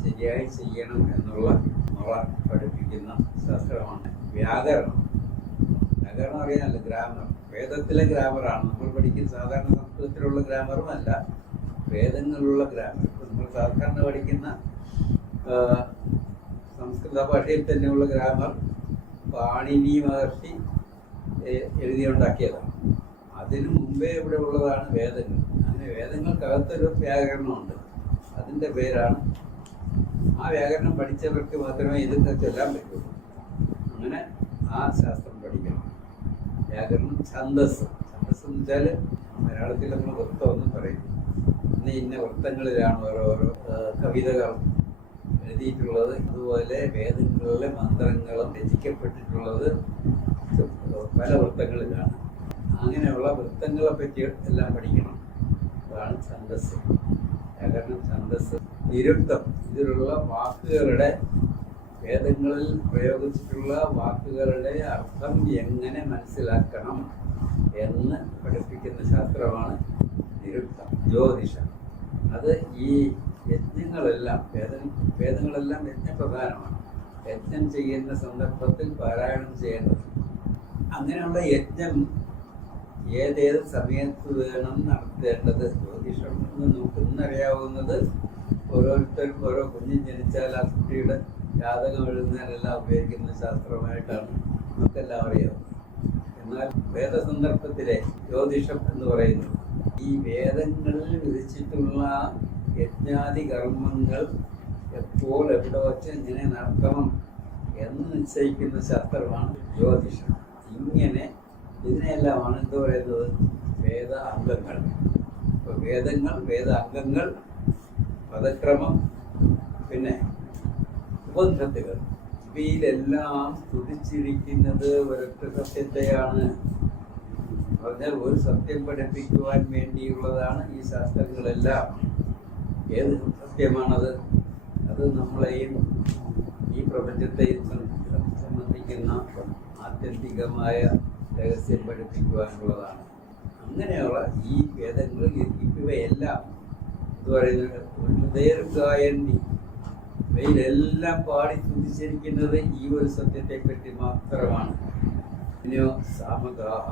ശരിയായി ചെയ്യണം എന്നുള്ള മുറ പഠിപ്പിക്കുന്ന ശാസ്ത്രമാണ് വ്യാകരണം. വ്യാകരണം അറിയാമല്ലോ, ഗ്രാമർ. വേദത്തിലെ ഗ്രാമറാണ് നമ്മൾ പഠിക്കുന്ന. സാധാരണ സംസ്കൃതത്തിലുള്ള ഗ്രാമറുമല്ല, വേദങ്ങളിലുള്ള ഗ്രാമർ. നമ്മൾ സാധാരണ പഠിക്കുന്ന സംസ്കൃത ഭാഷയിൽ തന്നെയുള്ള ഗ്രാമർ പാണിനി മഹർഷി എഴുതിയുണ്ടാക്കിയതാണ്. അതിനു മുമ്പേ ഇവിടെ ഉള്ളതാണ് വേദങ്ങൾ. അങ്ങനെ വേദങ്ങൾക്കകത്തൊരു വ്യാകരണമുണ്ട്, അതിൻ്റെ പേരാണ്. ആ വ്യാകരണം പഠിച്ചവർക്ക് മാത്രമേ ഇതൊക്കെ ചൊല്ലാൻ പറ്റുള്ളൂ. അങ്ങനെ ആ ശാസ്ത്രം പഠിക്കണം. വ്യാകരണം. ഛന്ദസ് എന്ന് വെച്ചാൽ മലയാളത്തിൽ നമ്മൾ വൃത്തം എന്ന് പറയും. ഇന്ന വൃത്തങ്ങളിലാണ് ഓരോരോ കവിതകൾ എഴുതിയിട്ടുള്ളത്. അതുപോലെ വേദങ്ങളിലെ മന്ത്രങ്ങളും രചിക്കപ്പെട്ടിട്ടുള്ളത് പല വൃത്തങ്ങളിലാണ്. അങ്ങനെയുള്ള വൃത്തങ്ങളെ പറ്റി എല്ലാം പഠിക്കണം. അതാണ് ഛന്ദസ്. വ്യാകരണം, ഛന്ദസ്, നിരുക്തം. ഇതിലുള്ള വാക്കുകളുടെ, വേദങ്ങളിൽ പ്രയോഗിച്ചിട്ടുള്ള വാക്കുകളുടെ അർത്ഥം എങ്ങനെ മനസ്സിലാക്കണം എന്ന് പഠിപ്പിക്കുന്ന ശാസ്ത്രമാണ് നിരുക്തം. ജ്യോതിഷം. അത് ഈ യജ്ഞങ്ങളെല്ലാം, വേദങ്ങളെല്ലാം യജ്ഞപ്രധാനമാണ്. യജ്ഞം ചെയ്യുന്ന സന്ദർഭത്തിൽ പാരായണം ചെയ്യേണ്ടത്. അങ്ങനെയുള്ള യജ്ഞം ഏതേത് സമയത്ത് വേണം നടത്തേണ്ടത്. ജ്യോതിഷം എന്ന് നമുക്ക് ഇന്നറിയാവുന്നത് ഓരോരുത്തർക്കും ഓരോ കുഞ്ഞ് ജനിച്ചാൽ ആ കുട്ടിയുടെ ജാതകം എഴുതുന്നതിനെല്ലാം ഉപയോഗിക്കുന്ന ശാസ്ത്രമായിട്ടാണ് നമുക്കെല്ലാം അറിയാവുന്നത്. എന്നാൽ വേദസന്ദർഭത്തിലെ ജ്യോതിഷം എന്ന് പറയുന്നത് ഈ വേദങ്ങളിൽ വിധിച്ചിട്ടുള്ള യജ്ഞാദി കർമ്മങ്ങൾ എപ്പോൾ എവിടെ വച്ച് എങ്ങനെ നടത്തണം എന്ന് നിശ്ചയിക്കുന്ന ശാസ്ത്രമാണ് ജ്യോതിഷം. ഇങ്ങനെ ഇതിനെല്ലാമാണ് എന്ത് പറയുന്നത്? വേദ അംഗങ്ങൾ. ഇപ്പോൾ വേദങ്ങൾ, വേദ അംഗങ്ങൾ, പദക്രമം, പിന്നെ ഉപനിഷത്തുകൾ. ഇവയിലെല്ലാം സ്തുതിച്ചിരിക്കുന്നത് ഒരൊറ്റ സത്യത്തെയാണ്. പറഞ്ഞാൽ ഒരു സത്യം പഠിപ്പിക്കുവാൻ വേണ്ടിയുള്ളതാണ് ഈ ശാസ്ത്രങ്ങളെല്ലാം. ഏത് സത്യമാണത്? അത് നമ്മളെയും ഈ പ്രപഞ്ചത്തെയും സംബന്ധിക്കുന്ന ആത്യന്തികമായ രഹസ്യം പഠിപ്പിക്കുവാനുള്ളതാണ്. അങ്ങനെയുള്ള ഈ വേദങ്ങൾ ഇവയെല്ലാം എന്ന് പറയുന്നത് ഹൃദയർഗായന്തി, ഇവയിലെല്ലാം പാടി സ്തുതിച്ചിരിക്കുന്നത് ഈ ഒരു സത്യത്തെപ്പറ്റി മാത്രമാണ്. പിന്നെയോ സാമഗാഹ,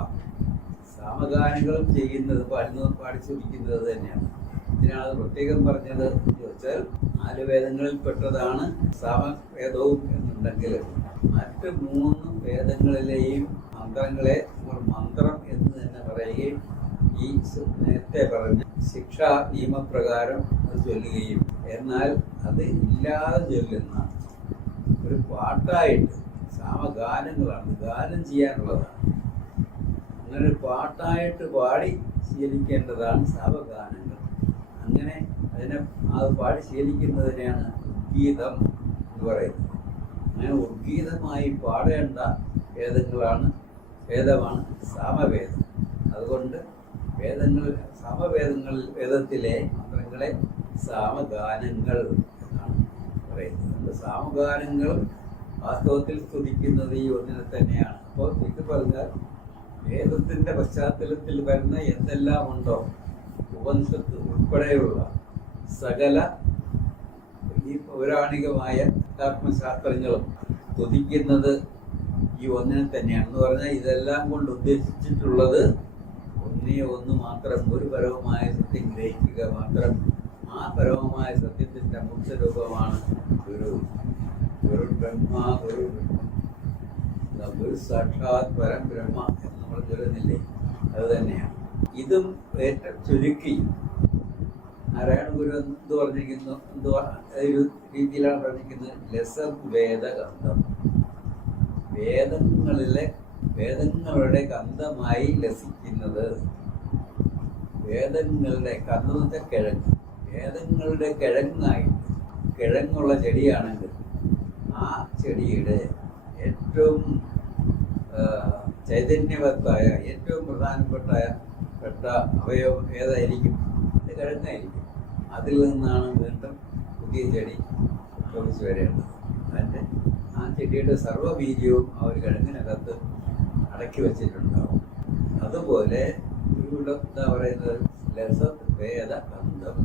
സാമഗാനങ്ങളും ചെയ്യുന്നത് പാടി സ്തുതിക്കുന്നത് തന്നെയാണ്. ഇതിനാണ് പ്രത്യേകം പറഞ്ഞത് എന്ന് ചോദിച്ചാൽ 4 വേദങ്ങളിൽ പെട്ടതാണ് സാമവേദവും എന്നുണ്ടെങ്കിൽ മറ്റ് 3 വേദങ്ങളിലെയും മന്ത്രങ്ങളെ നമ്മൾ മന്ത്രം എന്ന് തന്നെ പറയുകയും ഈ നേരത്തെ പറഞ്ഞ ശിക്ഷാ നിയമപ്രകാരം അത് ചൊല്ലുകയും, എന്നാൽ അത് ഇല്ലാതെ ചൊല്ലുന്ന ഒരു പാട്ടായിട്ട് സാമഗാനങ്ങളാണ്, ഗാനം ചെയ്യാനുള്ളതാണ്. അങ്ങനെ പാട്ടായിട്ട് പാടി ശീലിക്കേണ്ടതാണ് സാമഗാനങ്ങൾ. അങ്ങനെ അതിനെ അത് പാടി ശീലിക്കുന്നതിനെയാണ് ഉദ്ഗീതം എന്ന് പറയുന്നത്. അങ്ങനെ ഉദ്ഗീതമായി പാടേണ്ട വേദമാണ് സാമവേദം. അതുകൊണ്ട് വേദത്തിലെ മന്ത്രങ്ങളെ സാമഗാനങ്ങൾ എന്നാണ് പറയുന്നത്. അതുകൊണ്ട് സാമഗാനങ്ങളും വാസ്തവത്തിൽ സ്തുതിക്കുന്നത് ഈ ഒന്നിനെ തന്നെയാണ്. അപ്പോൾ ഇത് പറഞ്ഞാൽ വേദത്തിൻ്റെ പശ്ചാത്തലത്തിൽ വരുന്ന എന്തെല്ലാം ഉണ്ടോ, ഉപനിഷത്ത് ഉൾപ്പെടെയുള്ള സകല ഈ പൗരാണികമായ ആത്മശാസ്ത്രങ്ങളും സ്തുതിക്കുന്നത് ഈ ഒന്നിനെ തന്നെയാണ്. എന്ന് പറഞ്ഞാൽ ഇതെല്ലാം കൊണ്ട് ഉദ്ദേശിച്ചിട്ടുള്ളത് ഒന്ന് മാത്രം, ഒരു പരമമായ സത്യം ഗ്രഹിക്കുക മാത്രം. ആ പരമമായ സത്യത്തിൻ്റെ മൂർത്തരൂപമാണ് ഗുരു. ഗുരു സാക്ഷാത് പരം ബ്രഹ്മ എന്ന് നമ്മൾ ചൊല്ലുന്നില്ലേ, അത് തന്നെയാണ്. ഇതും ചുരുക്കി നാരായണ ഗുരു എന്ത് പറഞ്ഞിരിക്കുന്നു, ഒരു രീതിയിലാണ് പറഞ്ഞിരിക്കുന്നത്. ലസത് വേദഗന്ധം, വേദങ്ങളുടെ ഗന്ധമായി ലസിക്കുന്നത്. വേദങ്ങളുടെ ഗന്ധം എന്ന് വെച്ചാൽ കിഴങ്ങ്. വേദങ്ങളുടെ കിഴങ്ങുള്ള ചെടിയാണെങ്കിൽ ആ ചെടിയുടെ ഏറ്റവും ചൈതന്യവത്തായ, ഏറ്റവും പ്രധാനപ്പെട്ട അവയവം ഏതായിരിക്കും? അത് കിഴങ്ങായിരിക്കും. അതിൽ നിന്നാണ് വീണ്ടും പുതിയ ചെടി ഉത്ഭവിച്ചു വരേണ്ടത്. അതിൻ്റെ ആ ചെടിയുടെ സർവ്വബീജവും ആ ഒരു കിഴങ്ങിനകത്ത് അടക്കി വച്ചിട്ടുണ്ടാവും. അതുപോലെ ഇവിടെ എന്താ പറയുന്നത്? ലസത് വേദ ഗന്ധം.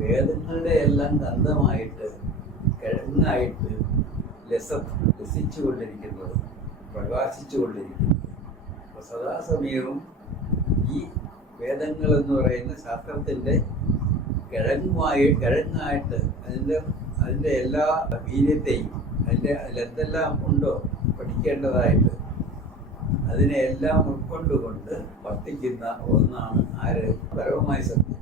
വേദങ്ങളുടെ എല്ലാം ഗന്ധമായിട്ട്, കിഴങ്ങായിട്ട് ലസിച്ചുകൊണ്ടിരിക്കുന്നത്, പ്രകാശിച്ചുകൊണ്ടിരിക്കുന്നത്. അപ്പോൾ സദാസമയവും ഈ വേദങ്ങൾ എന്ന് പറയുന്ന ശാസ്ത്രത്തിൻ്റെ കിഴങ്ങായിട്ട് അതിൻ്റെ എല്ലാ വീര്യത്തെയും അതിലെന്തെല്ലാം ഉണ്ടോ പഠിക്കേണ്ടതായിട്ട് അതിനെ എല്ലാം ഉൾക്കൊണ്ടുകൊണ്ട് വർത്തിക്കുന്ന ഒന്നാണ് ആര്? പരമമായ സത്യം.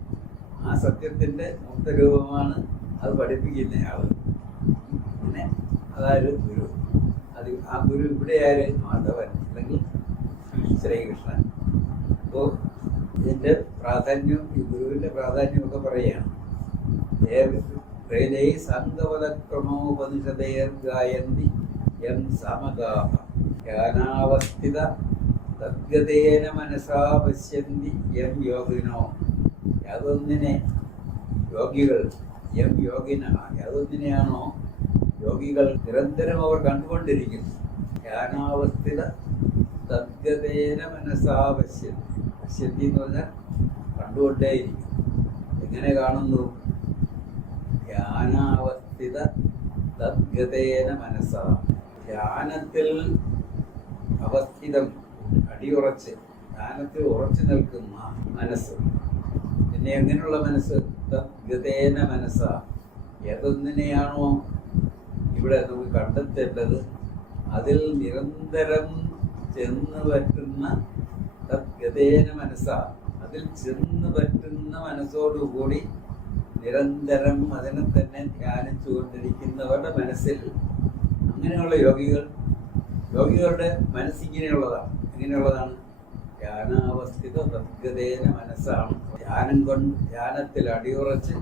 ആ സത്യത്തിന്റെ മൂർത്തരൂപമാണ് അത് പഠിപ്പിക്കുന്നയാള്. പിന്നെ അതായത് ഗുരു. അത് ആ ഗുരു ഇവിടെ ആര്? മാധവൻ അല്ലെങ്കിൽ ശ്രീകൃഷ്ണൻ. അപ്പോൾ ഇതിന്റെ പ്രാധാന്യം, ഈ ഗുരുവിന്റെ പ്രാധാന്യമൊക്കെ പറയുകയാണ്. സംഗവതക്രമോപനിഷതേർഗായന്തി യം സമഗാഹ ജ്ഞാനാവസ്ഥിത തദ്ഗതേന മനസാ പശ്യന്തി യം യോഗിനോ. യാതൊന്നിനെ യോഗികൾ, യം യോഗിന, യാതൊന്നിനെയാണോ യോഗികൾ നിരന്തരം അവർ കണ്ടുകൊണ്ടിരിക്കുന്നു. ജ്ഞാനാവസ്ഥിത തദ്ഗതേന മനസാ പശ്യന്തി. പശ്യന്തി എന്ന് പറഞ്ഞാൽ കണ്ടുകൊണ്ടേയിരിക്കും. എങ്ങനെ കാണുന്നു? ധ്യാനാവസ്ഥിത തദ്ഗതേന മനസാ. ധ്യാനത്തിൽ അവസ്ഥിതം, അടിയുറച്ച്, ധ്യാനത്തിൽ ഉറച്ചു നിൽക്കുന്ന മനസ്സ്. പിന്നെ എങ്ങനെയുള്ള മനസ്സ്? തദ്ഗതേന മനസാ. ഏതൊന്നിനെയാണോ ഇവിടെ നമുക്ക് കണ്ടെത്തേണ്ടത് അതിൽ നിരന്തരം ചെന്ന് പറ്റുന്ന തദ്ഗതേന മനസാ. അതിൽ ചെന്ന് പറ്റുന്ന മനസ്സോടുകൂടി നിരന്തരം അതിനെ തന്നെ ധ്യാനിച്ചുകൊണ്ടിരിക്കുന്നവരുടെ മനസ്സിൽ, അങ്ങനെയുള്ള യോഗികളുടെ മനസ്സിങ്ങനെയുള്ളതാണ്. എങ്ങനെയുള്ളതാണ്? ധ്യാനാവസ്ഥിത തദ്ഗതേന മനസ്സാണ്. ധ്യാനത്തിൽ അടിയുറച്ച്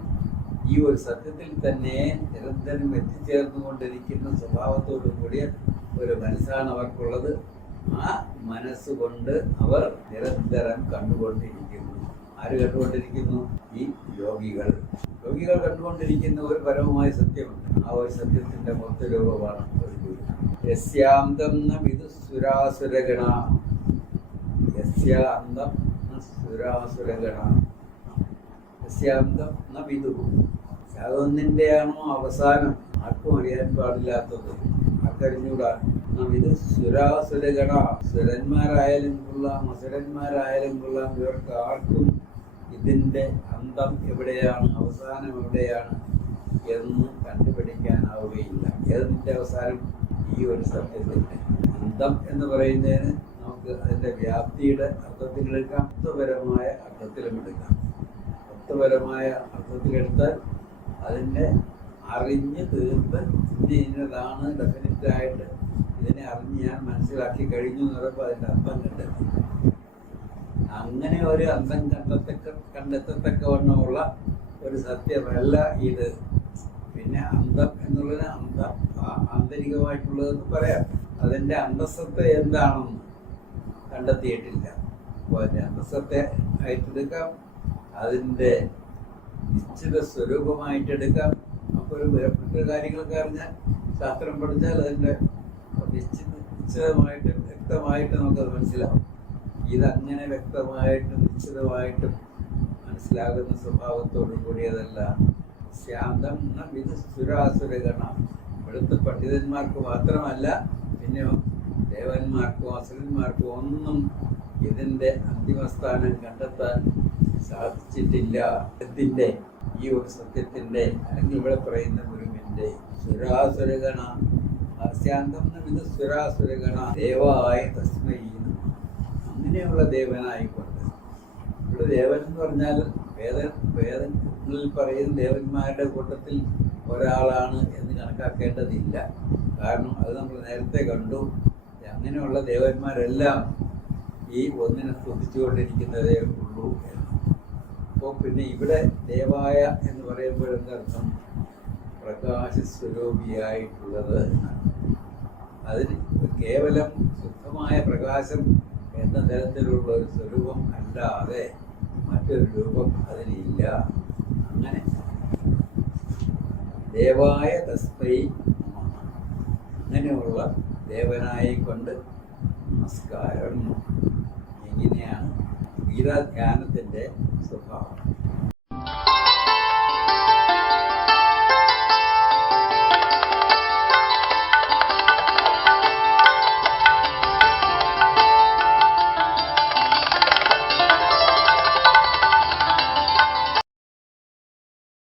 ഈ ഒരു സത്യത്തിൽ തന്നെ നിരന്തരം എത്തിച്ചേർന്നുകൊണ്ടിരിക്കുന്ന സ്വഭാവത്തോടു കൂടിയ ഒരു മനസ്സാണ് അവർക്കുള്ളത്. ആ മനസ്സുകൊണ്ട് അവർ നിരന്തരം കണ്ടുകൊണ്ടിരിക്കുന്നു. ആര് കണ്ടുകൊണ്ടിരിക്കുന്നു? ഈ യോഗികൾ കണ്ടുകൊണ്ടിരിക്കുന്ന ഒരു പരമമായ സത്യമുണ്ട്. ആ ഒരു സത്യത്തിന്റെ മൊത്തരൂപമാണ് ഒരു ഗുരു. യസ്യാന്തം ന വിദുസുരാസുരഗണ. യസ്യാന്തം ന സുരാസുരഗണ. യസ്യാന്തം ന വിദു. യാതൊന്നിന്റെയാണോ അവസാനം ആർക്കും അറിയാൻ പാടില്ലാത്തത്, ആർക്കറിഞ്ഞൂടാ. ഇത് സുരാസുരഗണ. സുരന്മാരായാലും കൊള്ളാം, അസുരന്മാരായാലും കൊള്ളാം, ഇവർക്ക് ആർക്കും ഇതിന്റെ അന്തം എവിടെയാണ്, അവസാനം എവിടെയാണ് എന്ന് കണ്ടുപിടിക്കാനാവുകയില്ല. ഏതിന്റെ അവസാനം? ഈ ഒരു സത്യത്തിന്റെ അന്തം എന്ന് പറയുന്നതിന് നമുക്ക് അതിന്റെ വ്യാപ്തിയുടെ അർത്ഥത്തിലെടുക്കാം, തത്വപരമായ അർത്ഥത്തിലും എടുക്കാം. തത്വപരമായ അർത്ഥത്തിലെടുത്താൽ അതിന്റെ അറിഞ്ഞ് തീർത്ത് ഇന്നതാണ് ഡെഫിനറ്റായിട്ട് ഇതിനെ അറിഞ്ഞ് ഞാൻ മനസ്സിലാക്കി കഴിഞ്ഞു എന്ന് പറയുമ്പോൾ അതിന്റെ അർത്ഥം കണ്ടെത്തി. അങ്ങനെ ഒരു അന്തം കണ്ടെത്തത്തക്കവണ്ണമുള്ള ഒരു സത്യമല്ല ഇത്. പിന്നെ അന്തം എന്നുള്ളത് ആന്തരികമായിട്ടുള്ളതെന്ന് പറയാം. അതിന്റെ അന്തസ്സത്ത എന്താണെന്ന് കണ്ടെത്തിയിട്ടില്ല. അപ്പോൾ അതിന്റെ അന്തസ്സത്തെ ആയിട്ടെടുക്കാം, അതിന്റെ നിശ്ചിത സ്വരൂപമായിട്ടെടുക്കാം. അപ്പോൾ ഒരു വിലപ്പെട്ട കാര്യങ്ങളൊക്കെ അറിഞ്ഞാൽ, ശാസ്ത്രം പഠിച്ചാൽ അതിന്റെ നിശ്ചിതമായിട്ട് വ്യക്തമായിട്ട് നമുക്കത് മനസ്സിലാവും. ഇതങ്ങനെ വ്യക്തമായിട്ടും നിശ്ചിതമായിട്ടും മനസ്സിലാകുന്ന സ്വഭാവത്തോടു കൂടിയതല്ല. ശാന്തം സുരാസുരഗണ. ഇവിടുത്തെ പണ്ഡിതന്മാർക്ക് മാത്രമല്ല, പിന്നെ ദേവന്മാർക്കോ അസുരന്മാർക്കോ ഒന്നും ഇതിന്റെ അന്തിമസ്ഥാനം കണ്ടെത്താൻ സാധിച്ചിട്ടില്ല. ഇതിന്റെ ഈ ഒരു സത്യത്തിന്റെ, അല്ലെങ്കിൽ ഇവിടെ പറയുന്ന ഗുരുവിന്റെ സുരാസുരഗണ. ശാന്തം സുരാസുരഗണ ദേവായ തസ്മൈ. അങ്ങനെയുള്ള ദേവനായിക്കൊണ്ട്, ഇവിടെ ദേവൻ എന്ന് പറഞ്ഞാൽ വേദങ്ങളിൽ പറയുന്ന ദേവന്മാരുടെ കൂട്ടത്തിൽ ഒരാളാണ് എന്ന് കണക്കാക്കേണ്ടതില്ല. കാരണം അത് നമ്മൾ നേരത്തെ കണ്ടു. അങ്ങനെയുള്ള ദേവന്മാരെല്ലാം ഈ ഒന്നിനെ സ്തുതിച്ചുകൊണ്ടിരിക്കുന്നതേ ഉള്ളൂ എന്ന്. അപ്പോൾ പിന്നെ ഇവിടെ ദേവായ എന്ന് പറയുമ്പോൾ എന്തർത്ഥം? പ്രകാശസ്വരൂപിയായിട്ടുള്ളത്. അതിന് കേവലം ശുദ്ധമായ പ്രകാശം എന്ന തരത്തിലുള്ള ഒരു സ്വരൂപം അല്ലാതെ മറ്റൊരു രൂപം അതിനില്ല. അങ്ങനെ ദേവായ തസ്മൈ അങ്ങനെയുള്ള ദേവനായിക്കൊണ്ട് നമസ്കാരം. ഇങ്ങനെയാണ് ഗീതാധ്യാനത്തിൻ്റെ സ്വഭാവം.